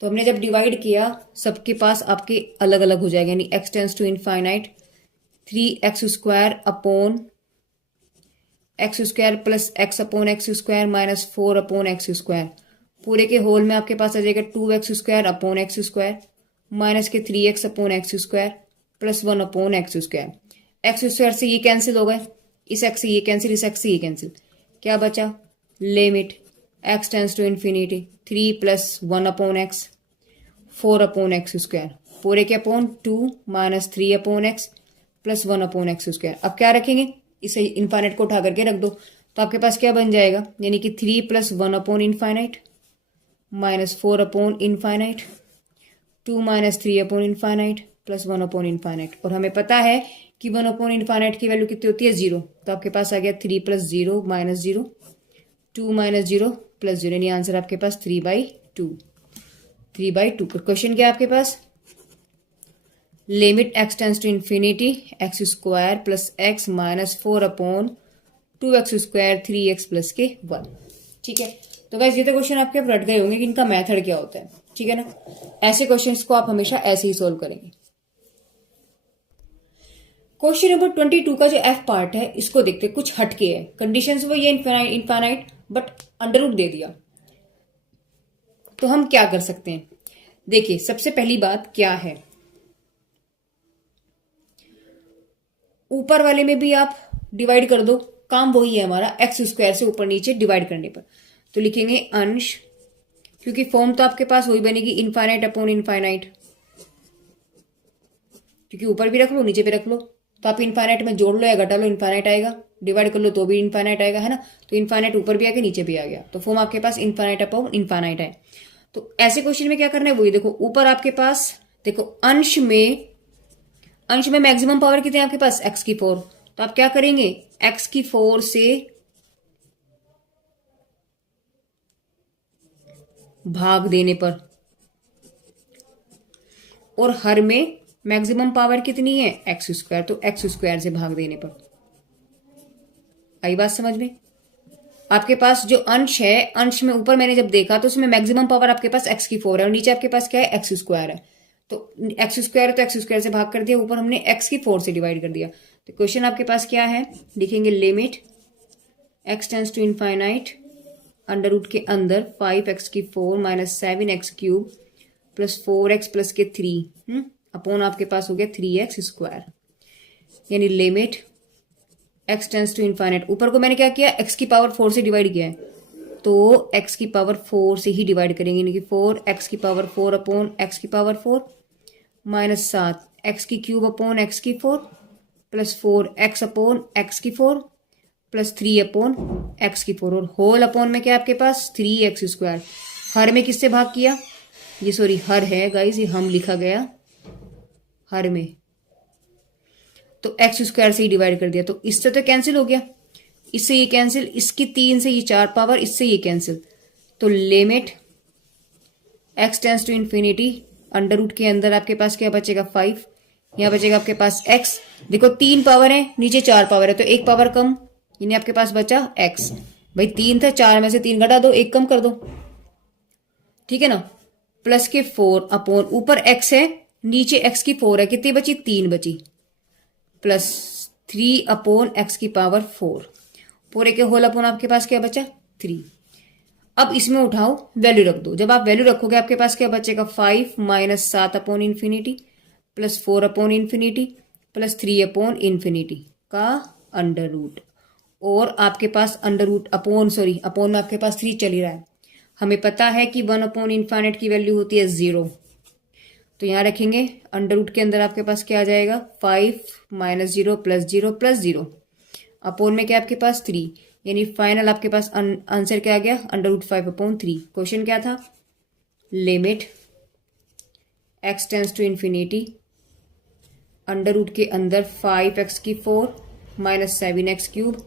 तो हमने जब डिवाइड किया सबके पास आपके अलग अलग हो जाएगा, यानी x tends to infinite 3x² upon x² plus x upon x² minus 4 upon x², पूरे के होल में आपके पास आ जाएगा 2x² अपॉन x² माइनस के 3x upon x² plus 1 upon x²। x² से ये कैंसिल हो गए, इस x से ये कैंसिल, इस x से ये कैंसिल, क्या बचा, limit x tends to infinity 3 plus 1 upon x 4 upon x², पूरे के upon 2 minus 3 upon x plus 1 upon x²। अब क्या रखेंगे, इसे इनफाइनाइट को उठा करके रख दो, तो आपके पास क्या बन जाएगा, यानी कि 3 plus 1 upon infinite minus 4 upon infinite 2 minus 3 upon infinite plus 1 upon infinite. और हमें पता है कि 1 अपॉन इनफाइनाइट की वैल्यू कितनी होती है, 0। तो आपके पास आ गया 3 प्लस 0 माइनस 0 2 माइनस 0 प्लस 0, यानी आंसर आपके पास 3/2। क्वेश्चन क्या है आपके पास, limit x tends to infinity x² plus x minus 4 upon 2x² 3x plus के 1। ठीक है, तो गाइस ये तो क्वेश्चन आपके रट गए होंगे कि इनका मेथड क्या होता है। ठीक है ना, ऐसे क्वेश्चंस को आप हमेशा ऐसे ही सोल्व करेंगे। क्वेश्चन नंबर 22 का जो एफ पार्ट है इसको देखते हैं, कुछ हटके है, कंडीशंस वो ये इनफाइनाइट बट अंडर रूट दे दिया, तो हम क्या कर सकते हैं। देखिए सबसे पहली बात क्या है, ऊपर वाले में भी आप डिवाइड कर दो, काम वही है हमारा, एक्स स्क्वायर से ऊपर नीचे डिवाइड करने पर। तो लिखेंगे अंश, क्योंकि फॉर्म तो आपके पास वही बनेगी इनफाइनाइट अपॉन इनफाइनाइट, क्योंकि ऊपर भी रख लो नीचे भी रख लो, तो आप इनफाइनाइट में जोड़ लो या घटा लो इनफाइनाइट आएगा, डिवाइड कर लो तो भी इनफाइनाइट आएगा, है ना। तो इनफाइनाइट ऊपर भी आ गया नीचे भी आ गया, तो फॉर्म आपके पास इनफाइनाइट अपॉन इनफाइनाइट है। तो ऐसे क्वेश्चन में क्या करना है, वही देखो ऊपर आपके पास, देखो अंश में मैक्सिमम पावर कितनी है आपके पास, एक्स की 4, तो आप क्या करेंगे, एक्स की 4 से भाग देने पर, और हर में मैक्सिमम पावर कितनी है, एक्स स्क्वायर, तो एक्स स्क्वायर से भाग देने पर। आई बात समझ में। आपके पास जो अंश है, अंश में ऊपर मैंने जब देखा तो उसमें मैक्सिमम पावर आपके पास एक्स की 4 है, और नीचे आपके पास क्या है, एक्स स्क्वायर है। तो एक्स स्क्वायर है तो एक्स स्क्वायर से भाग कर दिया, ऊपर हमने एक्स की 4 से डिवाइड कर दिया। तो क्वेश्चन आपके पास क्या है, लिखेंगे limit x tends to infinite under root के अंदर 5x की 4 minus 7x cube plus 4x plus के 3 अपॉन आपके पास हो गया 3x स्क्वायर, यानी limit x tends to infinite, ऊपर को मैंने क्या किया, एक्स की पावर 4 से डिवाइड किया है, तो एक्स की पावर 4 से ही डिवाइड करेंगे, यानी कि 4x की पावर 4 अपॉन एक्स की पावर 4 माइनस 7 एक्स की क्यूब अपॉन एक्स की 4 प्लस 4x अपॉन एक्स की 4 प्लस 3 अपॉन एक्स की 4, और होल अपॉन में क्या आपके पास 3x स्क्वायर। हर में किससे भाग किया, ये सॉरी हर है गाइस, ये हम लिखा गया हर में, तो एक्स स्क्वायर से ही डिवाइड कर दिया, तो इससे तो कैंसिल हो गया, इससे ये कैंसिल, इसकी 3 से ये 4 पावर, इससे ये कैंसिल, तो limit x tends to infinity under root के अंदर आपके पास क्या बचेगा 5, यहाँ बचेगा आपके पास x, देखो 3 पावर है नीचे 4 पावर है, तो एक पावर कम, यानी आपके पास बचा x। भाई 3 था, 4 में से 3 घटा दो, एक कम कर दो, ठीक है ना। प्लस के 4 अपॉन ऊपर x है नीचे x की 4 है, कितनी बची, 3 बची, प्लस 3 अपॉन एक्स की पावर 4, पूरे के होल अपॉन आपके पास क्या बचा 3। अब इसमें उठाओ वैल्यू रख दो, जब आप वैल्यू रखोगे आपके पास क्या बचेगा 5 minus 7 upon infinity plus 4 upon infinity plus 3 upon infinity का अंडर रूट, और आपके पास अंडर रूट अपॉन में आपके पास 3 चल ही रहा है। हमें पता है कि 1 अपॉन इन्फाइनाइट की वैल्यू होती है 0, तो यहां रखेंगे अंडर रूट के अंदर आपके पास क्या आ जाएगा 5 माइनस 0 प्लस 0 प्लस 0 अपॉन में क्या आपके पास 3, यानी फाइनल आपके पास आंसर क्या आ गया अंडर रूट 5 अपॉन 3। क्वेश्चन क्या था, limit x tends to infinity under root के अंदर 5x की 4 minus 7x cube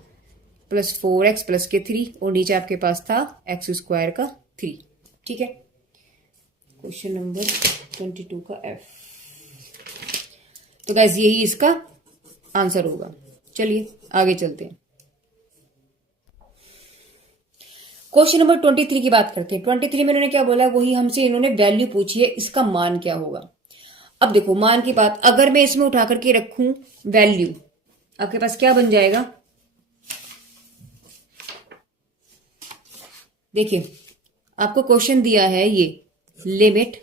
plus 4x plus के 3, और नीचे आपके पास था एक्स स्क्वायर का 3, ठीक है। क्वेश्चन नंबर 22 का एफ, तो गाइस यही इसका आंसर होगा। चलिए आगे चलते हैं, क्वेश्चन नंबर 23 की बात करते हैं। 23 में इन्होंने क्या बोला, वही हमसे इन्होंने वैल्यू पूछी है, इसका मान क्या होगा। अब देखो मान की बात, अगर मैं इसमें उठा करके रखूं वैल्यू, आपके पास क्या बन जाएगा, देखिए आपको क्वेश्चन दिया है ये limit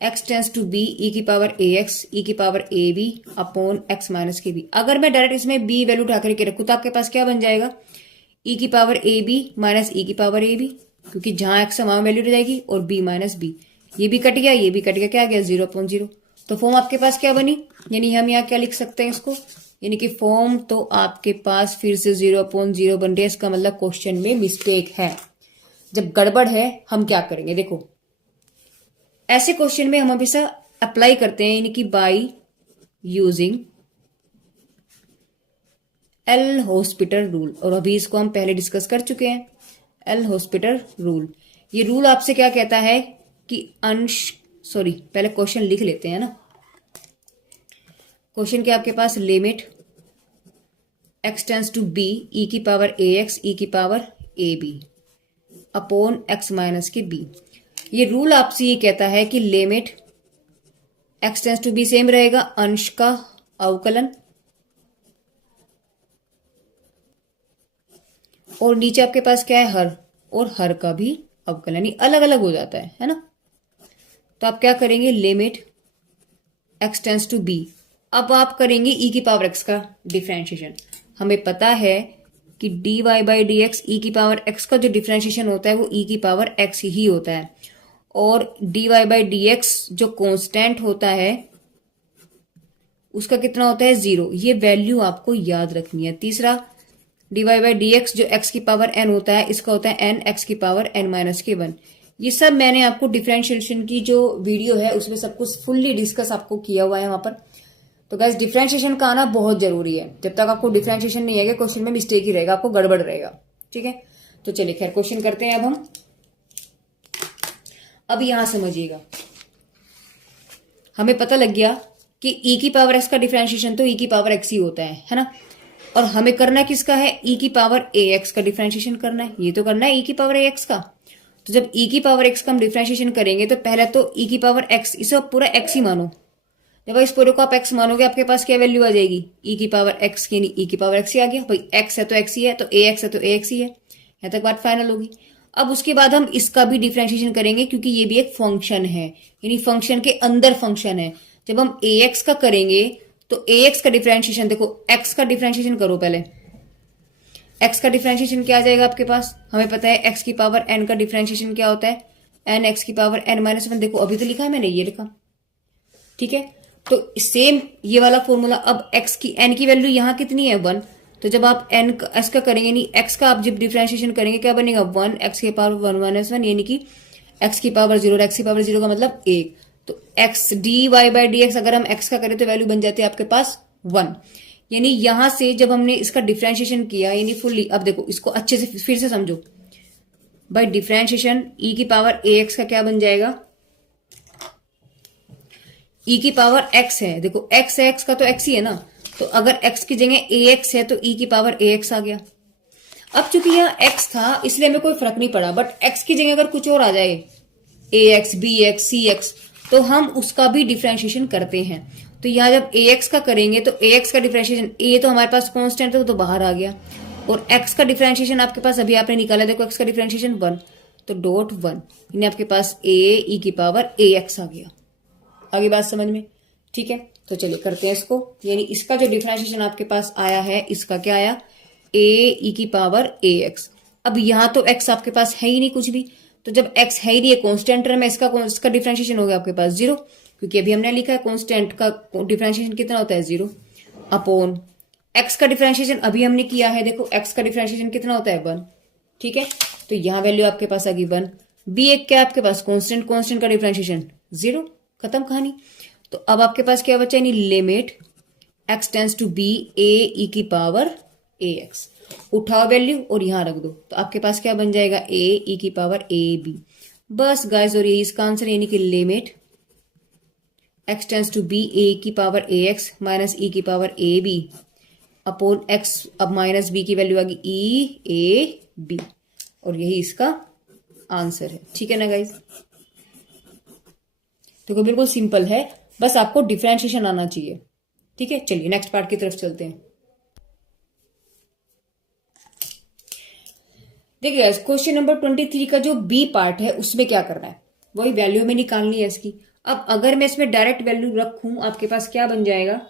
x tends to b e की पावर ए एक्स ई की power a b upon x minus के बी। अगर मैं डायरेक्ट इसमें बी वैल्यू उठा करके रखूं तो आपके पास क्या बन जाएगा, ई की पावर ए बी माइनस ई की पावर ए बी, क्योंकि जहां एक्स वहां वैल्यू रह जाएगी, और बी माइनस बी, ये भी कट गया ये भी कट गया, क्या आ गया 0.0। तो फॉर्म आपके पास क्या बनी, यानी हम यहाँ क्या लिख सकते हैं इसको, यानी कि फॉर्म तो आपके पास फिर से 0.0 बन रही है। इसका मतलब क्वेश्चन में मिस्टेक है। जब गड़बड़ है हम क्या करेंगे, देखो ऐसे क्वेश्चन में हम हमेशा अप्लाई करते हैं, यानी कि by using L hospital rule, और अभी इसको हम पहले डिस्कस कर चुके हैं। एल हॉस्पिटल रूल, ये रूल आपसे क्या कहता है कि पहले क्वेश्चन लिख लेते हैं ना। क्वेश्चन क्या आपके पास, limit x tends to b e की पावर ए एक्स ई की power a b upon x minus के बी। ये रूल आपसे ये कहता है कि limit x tends to b same रहेगा, अंश का अवकलन, और नीचे आपके पास क्या है, हर, और हर का भी अवकलन, यानी अलग अलग हो जाता है ना। तो आप क्या करेंगे, limit x tends to b। अब आप करेंगे e की पावर x का डिफ्रेंशिएशन। हमें पता है कि dy by D x e की पावर x का जो डिफ्रेंशिएशन होता है वो e की पावर x ही होता है, और dy बाई डी एक्स जो कांस्टेंट होता है उसका कितना होता है, 0। ये वैल्यू आपको याद रखनी है। तीसरा, dy बाई डी एक्स जो x की पावर n होता है, इसका होता है n x की पावर n माइनस के 1। ये सब मैंने आपको डिफरेंशिएशन की जो वीडियो है उसमें सब कुछ फुल्ली डिस्कस आपको किया हुआ है वहां पर। तो गाइस डिफरेंशिएशन का आना बहुत जरूरी है। जब तक आपको डिफरेंशिएशन नहीं आएगा क्वेश्चन में मिस्टेक ही रहेगा, आपको गड़बड़ रहेगा। ठीक है, तो चलिए खैर क्वेश्चन करते हैं अब हम। अब यहां समझिएगा, हमें पता लग गया कि e की पावर x का डिफरेंशिएशन तो e की पावर x ही होता है ना। और हमें करना किसका है, e की पावर ax का डिफरेंशिएशन करना है। ये तो करना है e की पावर ax का। तो जब e की पावर x का हम डिफरेंशिएशन करेंगे तो पहले तो e की पावर x, इसे पूरा x ही मानो। जब इस पूरे को आप x मानोगे आपके पास क्या वैल्यू आ जाएगी, e की पावर x की, e की पावर x ही आ गया भाई। x है तो x ही है, तो ax है तो ax ही है। यहां तक बात फाइनल होगी। अब उसके बाद हम इसका भी डिफरेंशिएशन करेंगे क्योंकि ये भी एक फंक्शन है, यानी फंक्शन के अंदर फंक्शन है। जब हम ax का करेंगे तो ax का डिफरेंशिएशन, देखो x का डिफरेंशिएशन करो पहले। x का डिफरेंशिएशन क्या आ जाएगा आपके पास, हमें पता है x की पावर n का डिफरेंशिएशन क्या होता है, n x की पावर n माइनस 1। देखो अभी तो लिखा है मैंने, ये लिखा। ठीक है, तो सेम ये वाला फॉर्मूला। अब x की n की वैल्यू यहाँ कितनी है, 1। तो जब आप n x का करेंगे, यानी x का आप जब डिफरेंशिएशन करेंगे क्या बनेगा, 1 x की पावर 1 माइनस 1, यानी कि x की पावर 0, x की पावर 0 का मतलब 1। तो x dy by D x अगर हम x का करें तो वैल्यू बन जाती है आपके पास 1। यानी यहां से जब हमने इसका डिफरेंशिएशन किया यानी फुल्ली, अब देखो इसको अच्छे से फिर से समझो। बाई डिफरेंशिएशन e की पावर ax का क्या बन जाएगा, e की पावर x है। देखो x है, x का तो x ही है ना, तो अगर x की जगह ax है तो e की पावर ax आ गया। अब चूंकि यहाँ x था इसलिए हमें कोई फर्क नहीं पड़ा, बट x की जगह अगर कुछ और आ जाए, ax, bx, cx, तो हम उसका भी डिफरेंशिएशन करते हैं। तो यहाँ जब ax का करेंगे तो ax का डिफरेंशिएशन, a तो हमारे पास कांस्टेंट है तो बाहर आ गया, और x का डिफरेंशिएशन आपके पास अभी आपने निकाला, देखो x का डिफरेंशिएशन 1, तो डॉट 1, यानी आपके पास a e की पावर ax आ गया। आगे बात समझ में, ठीक है। तो चलिए करते हैं इसको, यानी इसका जो डिफरेंशिएशन आपके पास आया है, इसका क्या आया, a e की पावर ax। अब यहाँ तो x आपके पास है ही नहीं कुछ भी, तो जब x है ही नहीं है कांस्टेंट टर्म है, इसका डिफरेंशिएशन हो गया आपके पास 0, क्योंकि अभी हमने लिखा है कांस्टेंट का डिफरेंशिएशन कितना होता है 0 अपॉन x का डिफरेंशिएशन अभी हमने किया है। देखो x का डिफरेंशिएशन कितना होता है 1, ठीक है। तो यहाँ वैल्यू आपके पास आ गई 1। b एक क्या आपके पास कांस्टेंट, कांस्टेंट का डिफरेंशिएशन 0, खत्म कहानी। तो अब आपके पास क्या बचा, यानी limit x tends to b a e की पावर ax। उठाओ वैल्यू और यहां रख दो, तो आपके पास क्या बन जाएगा, a e की पावर a b। बस गाइस, और ये इसका आंसर, यानी कि limit x tends to b a की पावर ax माइनस e की power a b upon x। अब माइनस b की वैल्यू आ गई e a b, और यही इसका आंसर है। ठीक है ना गाइस, तो बिल्कुल सिंपल है, बस आपको डिफरेंशिएशन आना चाहिए। ठीक है, चलिए नेक्स्ट पार्ट की तरफ चलते हैं। देखिए क्वेश्चन नंबर 23 का जो बी पार्ट है उसमें क्या करना है, वही वैल्यू में निकालनी है इसकी। अब अगर मैं इसमें डायरेक्ट वैल्यू रखूं आपके पास क्या बन जाएगा,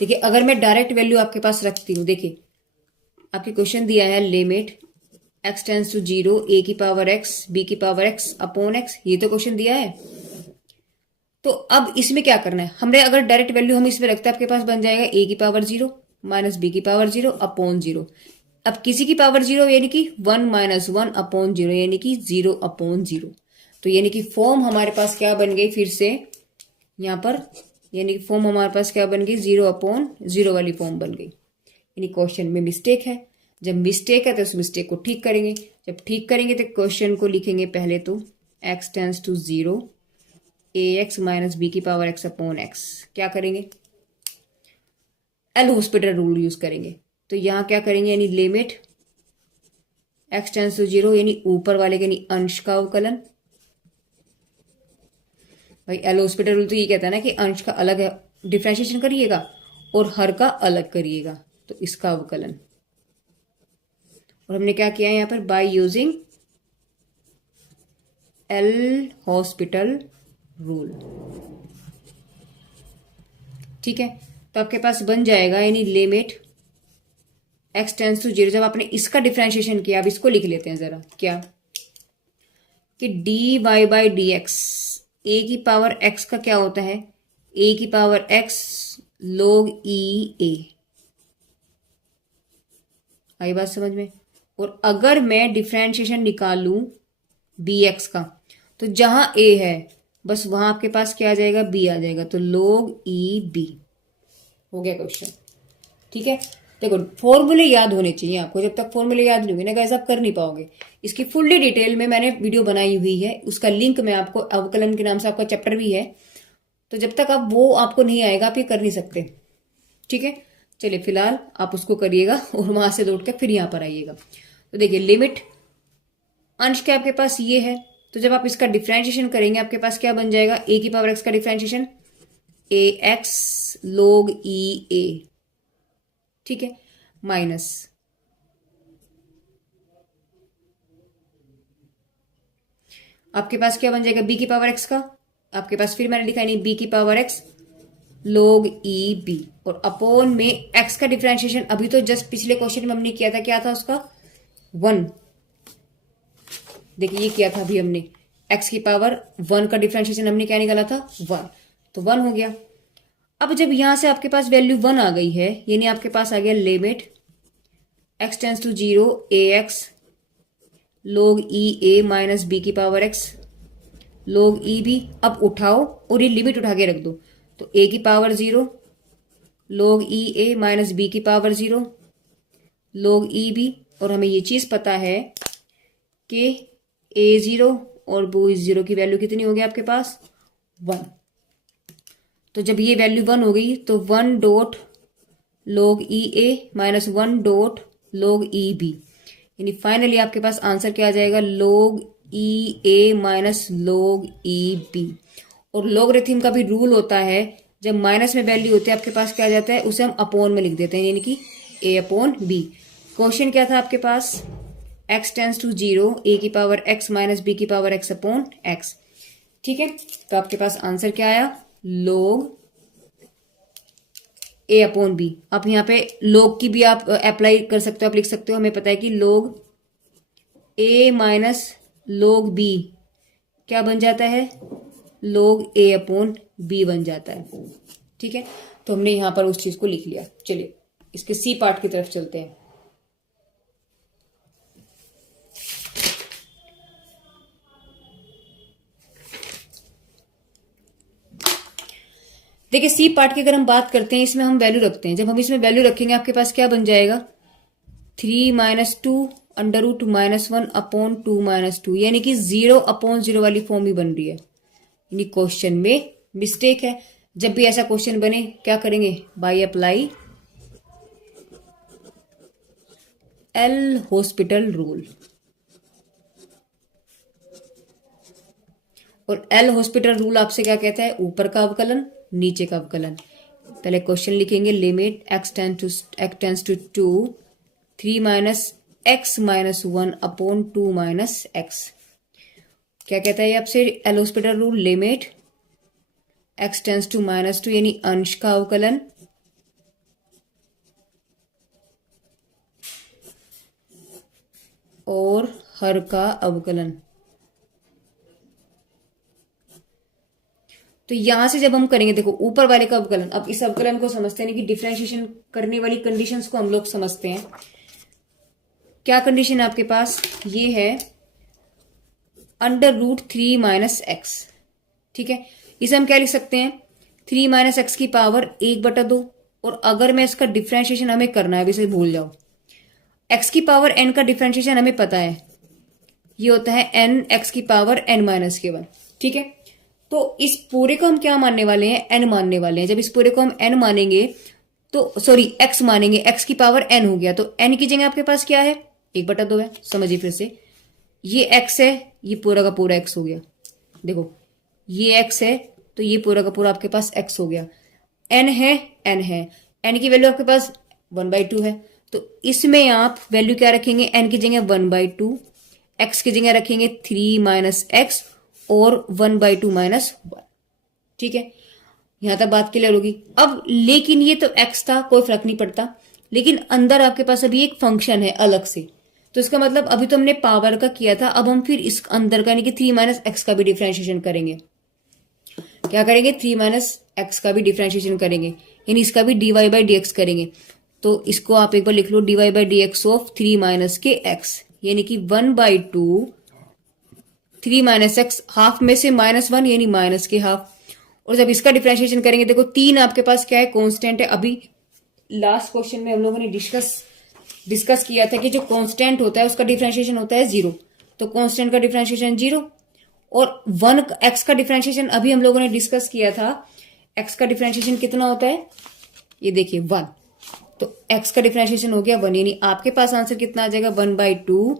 देखिए अगर मैं डायरेक्ट वैल्यू आपके पास रखती हूं, देखिए आपके क्वेश्चन दिया है limit x tends to 0 a की पावर x b की पावर x अपॉन x, ये तो क्वेश्चन दिया है। तो अब इसमें क्या करना है, हमने अगर डायरेक्ट वैल्यू हम इसमें रखते हैं आपके पास बन जाएगा a की पावर 0 माइनस b की पावर 0 अपॉन 0। अब किसी की पावर 0 यानी कि 1 माइनस 1 अपॉन 0, यानी कि 0 अपॉन 0। तो यानी कि फॉर्म हमारे पास क्या बन गई फिर से यहां पर, यानी कि फॉर्म हमारे पास क्या बन गई, 0 अपॉन 0 वाली फॉर्म बन गई। यानी क्वेश्चन में मिस्टेक है, जब मिस्टेक है तो उस मिस्टेक को ठीक करेंगे। जब ठीक करेंगे तो क्वेश्चन को लिखेंगे पहले तो x tends to 0 ax minus b की पावर x अपॉन x, क्या करेंगे, एल हॉस्पिटल रूल यूज करेंगे। तो यहां क्या करेंगे, यानी लिमिट x टेंस टू 0, यानी ऊपर वाले के यानी अंश का अवकलन भाई एल हॉस्पिटल रूल तो ये कहता है ना कि अंश का अलग डिफ्रेंशिएशन करिएगा और हर का अलग करिएगा, तो इसका अवकलन। और हमने क्या किया है यहाँ पर, by using L hospital rule. ठीक है, तो आपके पास बन जाएगा यानी लिमिट x टेंस टू 0। जब आपने इसका डिफ्रेंशिएशन किया, अब इसको लिख लेते हैं जरा, क्या कि dy बाई डी एक्स, ए की पावर x का क्या होता है, a की power x log e a। आई बात समझ में। और अगर मैं डिफ्रेंशिएशन निकालूं bx का, तो जहां a है बस वहां आपके पास क्या आ जाएगा, b आ जाएगा, तो log e b हो गया क्वेश्चन। ठीक है, देखो फॉर्मूले याद होने चाहिए आपको, जब तक फॉर्मूले याद नहीं होंगे ना गाइस आप कर नहीं पाओगे। इसकी फुल्ली डिटेल में मैंने वीडियो बनाई हुई है, उसका लिंक मैं आपको, अवकलन के नाम से आपका चैप्टर भी है, तो जब तक आप वो आपको नहीं आएगा आप ये कर नहीं सकते। ठीक है, चलिए फिलहाल आप उसको करिएगा और वहां से लौट कर फिर यहां पर आइएगा। तो देखिए लिमिट अंश के आपके पास ये है, तो जब आप इसका डिफ्रेंशिएशन करेंगे आपके पास क्या बन जाएगा, ए की पावर एक्स का डिफ्रेंशिएशन ए एक्स log ई ए। ठीक है, माइनस आपके पास क्या बन जाएगा, बी की पावर एक्स का, आपके पास फिर मैंने लिखा नहीं, बी की power x log e b, और अपॉन में एक्स का डिफरेंशिएशन अभी तो जस्ट पिछले क्वेश्चन में हमने किया था, क्या था उसका 1। देखिए ये किया था अभी हमने, एक्स की पावर 1 का डिफरेंशिएशन हमने क्या निकाला था 1, तो 1 हो गया। अब जब यहां से आपके पास वैल्यू 1 आ गई है, यानी आपके पास आ गया limit x tends to 0 a x log e a minus b की power x log e b. अब उठाओ और ये लिमिट उठा के रख दो, तो a की power 0 log e a minus b की पावर 0 log ई बी। और हमें ये चीज पता है कि a0 और b0 की वैल्यू कितनी होगी आपके पास 1। तो जब ये वैल्यू 1 हो गई तो 1 dot log e a minus 1 dot log e b, यानी फाइनली आपके पास आंसर क्या आ जाएगा, log e a minus log e b. और लॉगरिथम का भी रूल होता है, जब माइनस में वैल्यू होती है आपके पास क्या आ जाता है, उसे हम अपॉन में लिख देते हैं, यानी कि a अपॉन बी। क्वेश्चन क्या था आपके पास, x टेंस टू 0 a की पावर x माइनस b की पावर x अपॉन x। ठीक है, तो आपके पास आंसर क्या आया, log a अपॉन b। आप यहाँ पे log की भी आप अप्लाई कर सकते हो, आप लिख सकते हो, हमें पता है कि log a minus log b क्या बन जाता है, log a अपॉन b बन जाता है। ठीक है, तो हमने यहां पर उस चीज को लिख लिया। चलिए इसके सी पार्ट की तरफ चलते हैं। देखिए सी पार्ट की अगर हम बात करते हैं, इसमें हम वैल्यू रखते हैं, जब हम इसमें वैल्यू रखेंगे आपके पास क्या बन जाएगा, 3 minus 2 under root minus 1 upon 2 minus 2, यानी कि 0 अपॉन 0 वाली फॉर्म ही बन रही है, यानी क्वेश्चन में मिस्टेक है। जब भी ऐसा क्वेश्चन बने क्या करेंगे, bye apply L hospital rule. और एल हॉस्पिटल रूल आपसे क्या कहता है, ऊपर का अवकलन नीचे का अवकलन। पहले क्वेश्चन लिखेंगे, limit x tends to 2 3 minus x minus 1 upon 2 minus x. क्या कहता है आपसे L hospital rule, limit x tends to minus 2 यानी अंश का अवकलन और हर का अवकलन। तो यहां से जब हम करेंगे, देखो ऊपर वाले का अवकलन, अब इस अवकलन को समझते हैं कि डिफरेंशिएशन करने वाली कंडीशंस को हम लोग समझते हैं। क्या कंडीशन आपके पास, ये है अंडर रूट 3 माइनस एक्स। ठीक है, इसे हम क्या लिख सकते हैं, 3 माइनस एक्स की पावर 1/2। और अगर मैं इसका डिफरेंशिएशन हमें करना है, अभी से भूल जाओ, एक्स की पावर एन का डिफरेंशिएशन हमें पता है, ये होता है एन एक्स की पावर एन माइनस के 1। ठीक है, तो इस पूरे को हम क्या मानने वाले हैं, एन मानने वाले हैं। जब इस पूरे को हम एन मानेंगे तो सॉरी एक्स मानेंगे, एक्स की पावर एन हो गया, तो एन की जगह आपके पास क्या है, 1/2 है। समझिए फिर से, ये एक्स है, ये पूरा का पूरा एक्स हो गया। देखो ये एक्स है तो ये पूरा का पूरा आपके पास x हो गया। n है, n की वैल्यू आपके पास 1/2 है, तो इसमें आप वैल्यू क्या रखेंगे, n की जगह 1/2, x की जगह रखेंगे 3 - x और 1/2 - 1। ठीक है, यहां तक बात क्लियर होगी। अब लेकिन ये तो x था, कोई फर्क नहीं पड़ता, लेकिन अंदर आपके पास अभी एक फंक्शन है अलग से, तो इसका मतलब अभी तो हमने पावर का किया था, अब हम फिर इस अंदर का यानी कि 3 - x का भी डिफरेंशिएशन करेंगे। क्या करेंगे, 3 - x का भी डिफरेंशिएशन करेंगे, यानी इसका भी dy/dx करेंगे। तो इसको आप एक बार लिख लो, dy/dx ऑफ 3 - के x, यानी कि 1/2 3 - x, हाफ में से -1 यानी माइनस के हाफ। और जब इसका डिफरेंशिएशन करेंगे, देखो 3 आपके पास क्या है, कांस्टेंट है। अभी लास्ट क्वेश्चन में हम लोगों ने डिस्कस किया था कि जो कांस्टेंट होता है उसका डिफरेंशिएशन होता है 0, तो कांस्टेंट का डिफरेंशिएशन 0। और 1 x का डिफरेंशिएशन अभी हम लोगों ने डिस्कस किया था, x का डिफरेंशिएशन कितना होता है, ये देखिए 1, तो x का डिफरेंशिएशन हो गया 1, यानी आपके पास आंसर कितना आ जाएगा, 1/2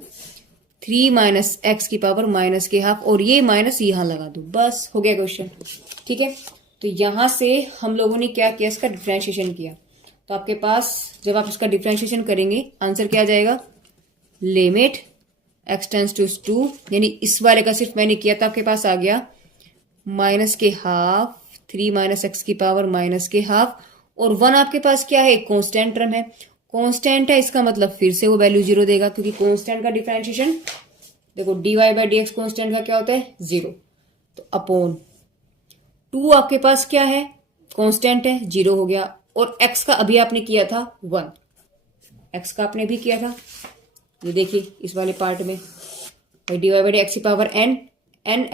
3 - x की पावर माइनस के हाफ, और ये माइनस यहां लगा दो, बस हो गया क्वेश्चन। ठीक है, तो यहां से हम लोगों ने क्या किया, इसका डिफरेंशिएशन किया, तो आपके पास जब आप इसका डिफरेंशिएशन करेंगे आंसर क्या आ जाएगा, लिमिट x टेंड्स टू 2, यानी इस वाले का सिर्फ मैंने किया था, आपके पास आ गया माइनस के हाफ 3 - x की पावर माइनस के हाफ, और 1 आपके पास क्या है, कांस्टेंट टर्म है, कांस्टेंट है, इसका मतलब फिर से वो वैल्यू 0 देगा, क्योंकि कांस्टेंट का डिफरेंशिएशन देखो dy/dx कांस्टेंट का क्या होता है 0, तो अपॉन 2 आपके पास क्या है, कांस्टेंट है, 0 हो गया, और x का अभी आपने किया था 1, x का आपने भी किया था, ये देखिए इस वाले पार्ट में dy/dx की पावर n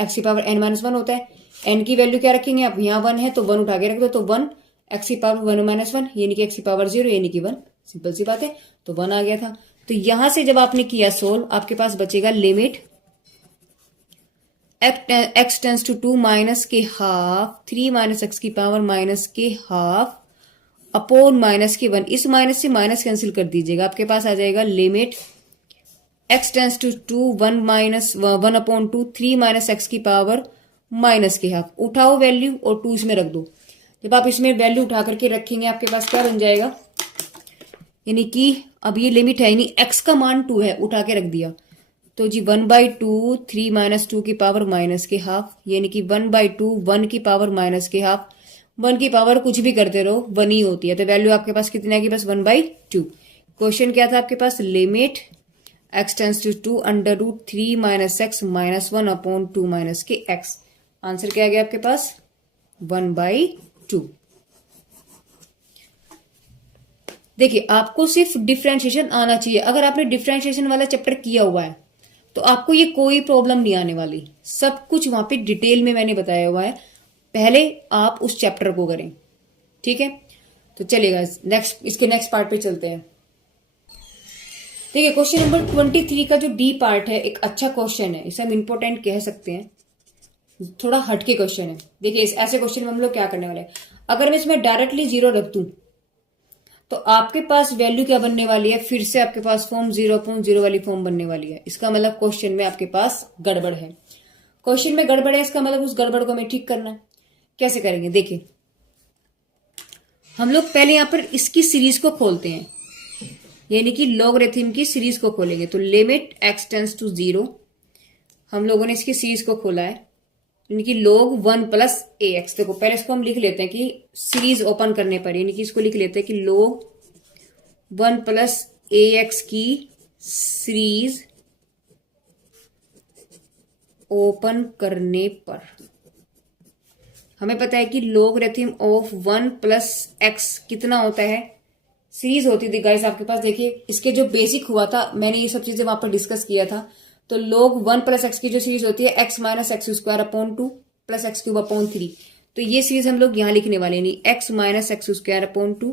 x की पावर n-1 होता है, n की वैल्यू क्या रखेंगे आप, यहाँ 1 है तो 1 उठा के रख दो, तो 1 x की पावर 1 - 1 यानी कि x की पावर 0 यानी कि 1, सिंपल सी बात है, तो 1 आ गया था। तो यहां से जब आपने किया सोल्व, आपके पास बचेगा limit x tends to 2 minus के हाफ 3 - x की पावर माइनस के हाफ अपॉन माइनस के 1, इस माइनस से माइनस कैंसिल कर दीजिएगा, आपके पास आ जाएगा limit x tends to 2 1/2 3 - x की पावर माइनस के हाफ, उठाओ वैल्यू और 2 इसमें रख दो। जब आप इसमें वैल्यू उठा करके रखेंगे, आपके पास क्या बन जाएगा, यानी कि अब ये लिमिट है, यानी x का मान 2 है, उठा के रख दिया, तो जी 1/2 3 - 2 की पावर माइनस के हाफ, यानी कि 1/2 1 की पावर माइनस के हाफ, 1 की पावर कुछ भी करते रहो 1 ही होती है, तो वैल्यू आपके पास कितनी आएगी, बस 1/2। क्वेश्चन क्या था आपके पास, limit x tends to 2 √3 - x -1 upon 2 के x, आंसर क्या आ गया आपके पास 1/2। देखिए आपको सिर्फ डिफरेंशिएशन आना चाहिए, अगर आपने डिफरेंशिएशन वाला चैप्टर किया हुआ है तो आपको ये कोई प्रॉब्लम नहीं आने वाली, सब कुछ वहां पे डिटेल में मैंने बताया हुआ है, पहले आप उस चैप्टर को करें। ठीक है, तो चलेगा इसके नेक्स्ट पार्ट पे चलते हैं। देखिए क्वेश्चन नंबर 23 का जो डी पार्ट है, एक अच्छा क्वेश्चन है, इसे हम इंपॉर्टेंट कह सकते हैं, थोड़ा हटके क्वेश्चन है। देखिए ऐसे क्वेश्चन में हम लोग क्या करने वाले हैं, अगर मैं इसमें डायरेक्टली 0 रख दूं तो आपके पास वैल्यू क्या बनने वाली है, फिर से आपके पास फॉर्म 0/0 वाली फॉर्म बनने वाली है, इसका मतलब क्वेश्चन में आपके पास गड़बड़ है, क्वेश्चन में गड़बड़ है, इसका मतलब उस गड़बड़ को हमें ठीक करना है। कैसे करेंगे, देखिए हम लोग पहले यहां पर इसकी सीरीज को खोलते हैं, यानी कि लॉगरिथम की सीरीज को खोलेंगे, तो लिमिट x टेंड्स टू 0, हम लोगों ने इसकी सीरीज को खोला है, यानी कि log 1 + ax। देखो पहले इसको हम लिख लेते हैं कि सीरीज ओपन करने पर, यानी कि इसको लिख लेते हैं कि log 1 + ax की सीरीज ओपन करने पर हमें पता है कि लॉगरिथम ऑफ 1 + x कितना होता है, सीरीज होती थी गाइस आपके पास, देखिए इसके जो बेसिक हुआ था मैंने ये सब चीजें वहां पर डिस्कस किया था, तो log 1 + x की जो सीरीज होती है x - x² upon 2 + x³ upon 3, तो ये सीरीज हम लोग यहां लिखने वाले नहीं, x - x² upon 2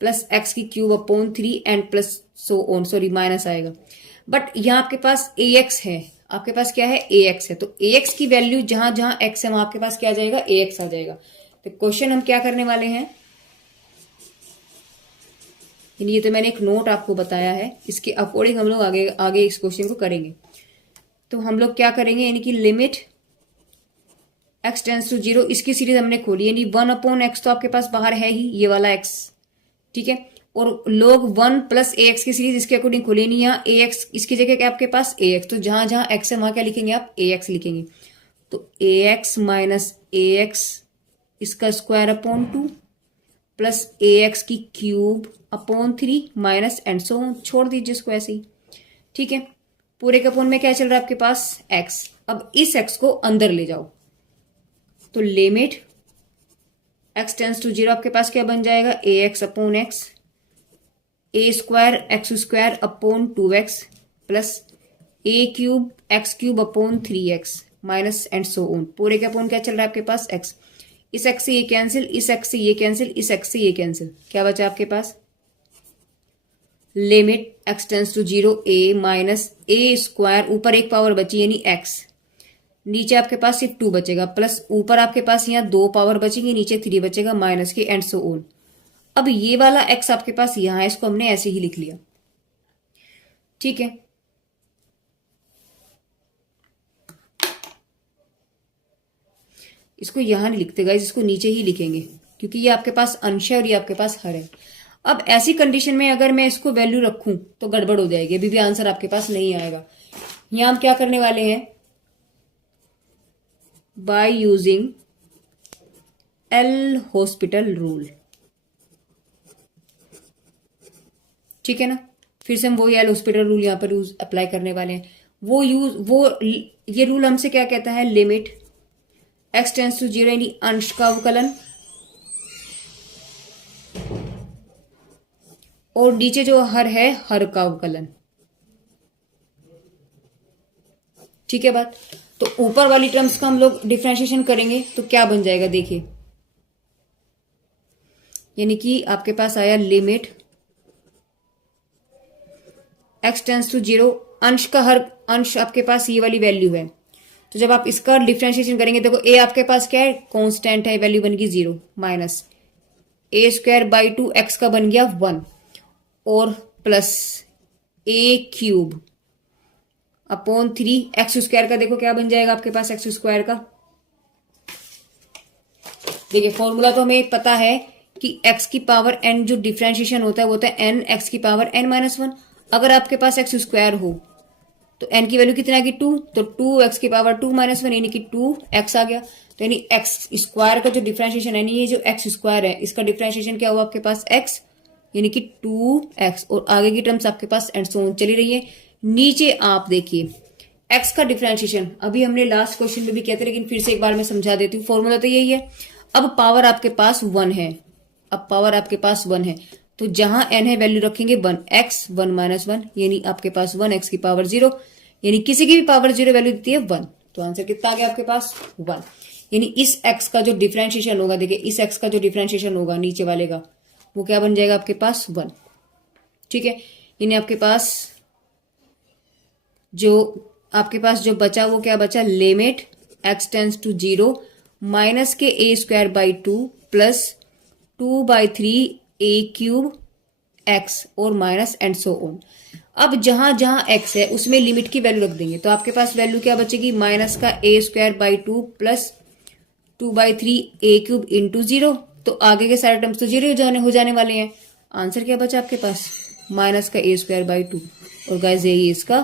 + x³ upon 3 and plus so on, sorry minus आएगा, बट यहाँ आपके पास ax है, आपके पास क्या है ax है, तो ax की वैल्यू जहां जहां x है वहां आपके पास क्या आ जाएगा, ax आ जाएगा। तो क्वेश्चन हम क्या करने वाले हैं, ये तो मैंने एक नोट आपको बताया है, इसके अकॉर्डिंग हम लोग आगे आगे इस क्वेश्चन को करेंगे। तो हम लोग क्या करेंगे, यानी कि लिमिट x टेंस टू 0, इसकी सीरीज हमने खोली, यानी 1/x तो आपके पास बाहर है ही, ये वाला x, ठीक है। और log 1 प्लस ax की सीरीज इसके अकॉर्डिंग खोली, नहीं यहाँ ax, इसकी जगह क्या आपके पास ax, तो जहां जहां x है वहां क्या लिखेंगे आप, ax लिखेंगे। तो ax माइनस ax इसका स्क्वायर अपॉन 2 प्लस ax की क्यूब अपॉन 3 माइनस एंड सो छोड़ दीजिए इसको ऐसे ही, ठीक है। पूरे के अपॉन में क्या चल रहा है आपके पास, x। अब इस x को अंदर ले जाओ, तो लिमिट x टेंस टू 0 आपके पास क्या बन जाएगा, ax upon x, A square x square upon 2x plus A cube x cube upon 3x minus and so on. पूरे के अपॉन क्या चल रहा है आपके पास, x। इस x से ये कैंसिल, इस x से ये कैंसिल, इस x से ये कैंसिल, क्या बचा आपके पास, limit x tends to 0 a minus a squared, ऊपर एक पावर बची यानी x, नीचे आपके पास सिर्फ 2 बचेगा, प्लस ऊपर आपके पास यहाँ 2 पावर बचेगी, नीचे 3 बचेगा माइनस के एंड सो ऑन। अब ये वाला x आपके पास यहां है, इसको हमने ऐसे ही लिख लिया, ठीक है। इसको यहां नहीं लिखते गाइस, इसको नीचे ही लिखेंगे, क्योंकि ये आपके पास अंश है और ये आपके पास हर है। अब ऐसी कंडीशन में अगर मैं इसको वैल्यू रखूं तो गड़बड़ हो जाएगी, अभी भी आंसर आपके पास नहीं आएगा। यहां हम क्या करने वाले हैं, by using L hospital rule, ठीक है ना। फिर से हम वही एल हॉस्पिटल रूल यहां पर यूज अप्लाई करने वाले हैं। ये रूल हमसे क्या कहता है, लिमिट x टेंस टू 0 यानी अंश का अवकलन, और नीचे जो हर है हर का अवकलन, ठीक है बात। तो ऊपर वाली टर्म्स का हम लोग डिफरेंशिएशन करेंगे तो क्या बन जाएगा, देखिए, यानी कि आपके पास आया लिमिट x टेंस टू 0, अंश का हर अंश आपके पास ये वाली वैल्यू है, तो जब आप इसका डिफरेंशिएशन करेंगे, देखो a आपके पास क्या है, कांस्टेंट है, वैल्यू बन गई 0 minus a squared by 2 x का बन गया 1 और प्लस ए क्यूब अपॉन 3 एक्स स्क्वायर का, देखो क्या बन जाएगा आपके पास एक्स स्क्वायर का। देखिए फॉर्मूला तो हमें पता है कि x की पावर n जो डिफरेंशिएशन होता है वो होता है n x की पावर n माइनस 1। अगर आपके पास एक्स स्क्वायर हो तो n की वैल्यू कितना आ गई 2, तो 2x की पावर 2 माइनस 1 यानी कि 2x आ गया। तो यानी एक्स स्क्वायर का जो डिफरेंशिएशन है, ये जो एक्स स्क्वायर है इसका डिफरेंशिएशन क्या हुआ आपके पास x, यानी कि 2x, और आगे की टर्म्स आपके पास एंड सो ऑन चली रही है। नीचे आप देखिए x का डिफरेंशिएशन अभी हमने लास्ट क्वेश्चन में भी कहते, लेकिन फिर से एक बार मैं समझा देती हूँ। फॉर्मूला तो यही है। अब पावर आपके पास 1 है, अब पावर आपके पास 1 है, तो जहां n है वैल्यू रखेंगे 1, x 1 माइनस 1 यानी आपके पास 1x की पावर 0, यानी किसी की भी पावर 0 वैल्यू देती है 1, तो आंसर कितना आ गया आपके पास 1। यानी इस x का जो डिफरेंशिएशन होगा, देखिए इस x का जो डिफरेंशिएशन होगा नीचे वाले का, वो क्या बन जाएगा आपके पास 1, ठीक है। यानी आपके पास जो बचा वो क्या बचा, limit x tends to 0 minus के a squared by 2 plus 2/3 a cube x और माइनस एंड सो ऑन। अब जहां जहां x है उसमें लिमिट की वैल्यू रख देंगे, तो आपके पास वैल्यू क्या बचेगी, माइनस का a squared by 2 plus 2/3 a cube into 0, तो आगे के सारे टर्म्स तो 0 हो जाने वाले हैं। आंसर क्या बचा आपके पास, माइनस का ए स्क्वायर बाई 2, और गाइस यही इसका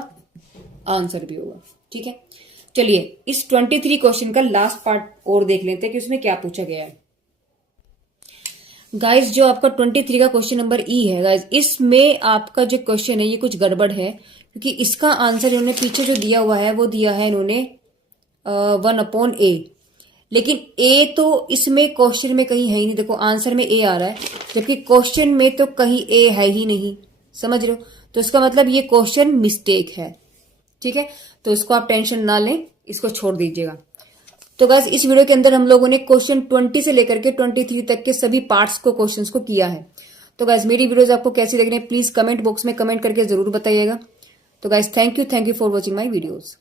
आंसर भी होगा, ठीक है। चलिए इस 23 क्वेश्चन का लास्ट पार्ट और देख लेते हैं कि उसमें क्या पूछा गया है। गाइस जो आपका 23 का क्वेश्चन नंबर ई है गाइस, इसमें आपका जो क्वेश्चन है ये कुछ गड़बड़ है, क्योंकि इसका आंसर इन्होंने पीछे जो दिया हुआ है वो दिया है इन्होंने 1/a, लेकिन a तो इसमें क्वेश्चन में कहीं है ही नहीं। देखो आंसर में a आ रहा है, जबकि क्वेश्चन में तो कहीं a है ही नहीं, समझ रहे हो। तो इसका मतलब ये क्वेश्चन मिस्टेक है, ठीक है। तो इसको आप टेंशन ना लें, इसको छोड़ दीजिएगा। तो गाइस इस वीडियो के अंदर हम लोगों ने क्वेश्चन 20 से लेकर के 23 तक के सभी पार्ट्स को, क्वेश्चंस को किया है। तो गाइस मेरी वीडियोस आपको कैसी लग रही है प्लीज कमेंट बॉक्स में कमेंट करके जरूर बताइएगा। तो guys thank you for watching my videos.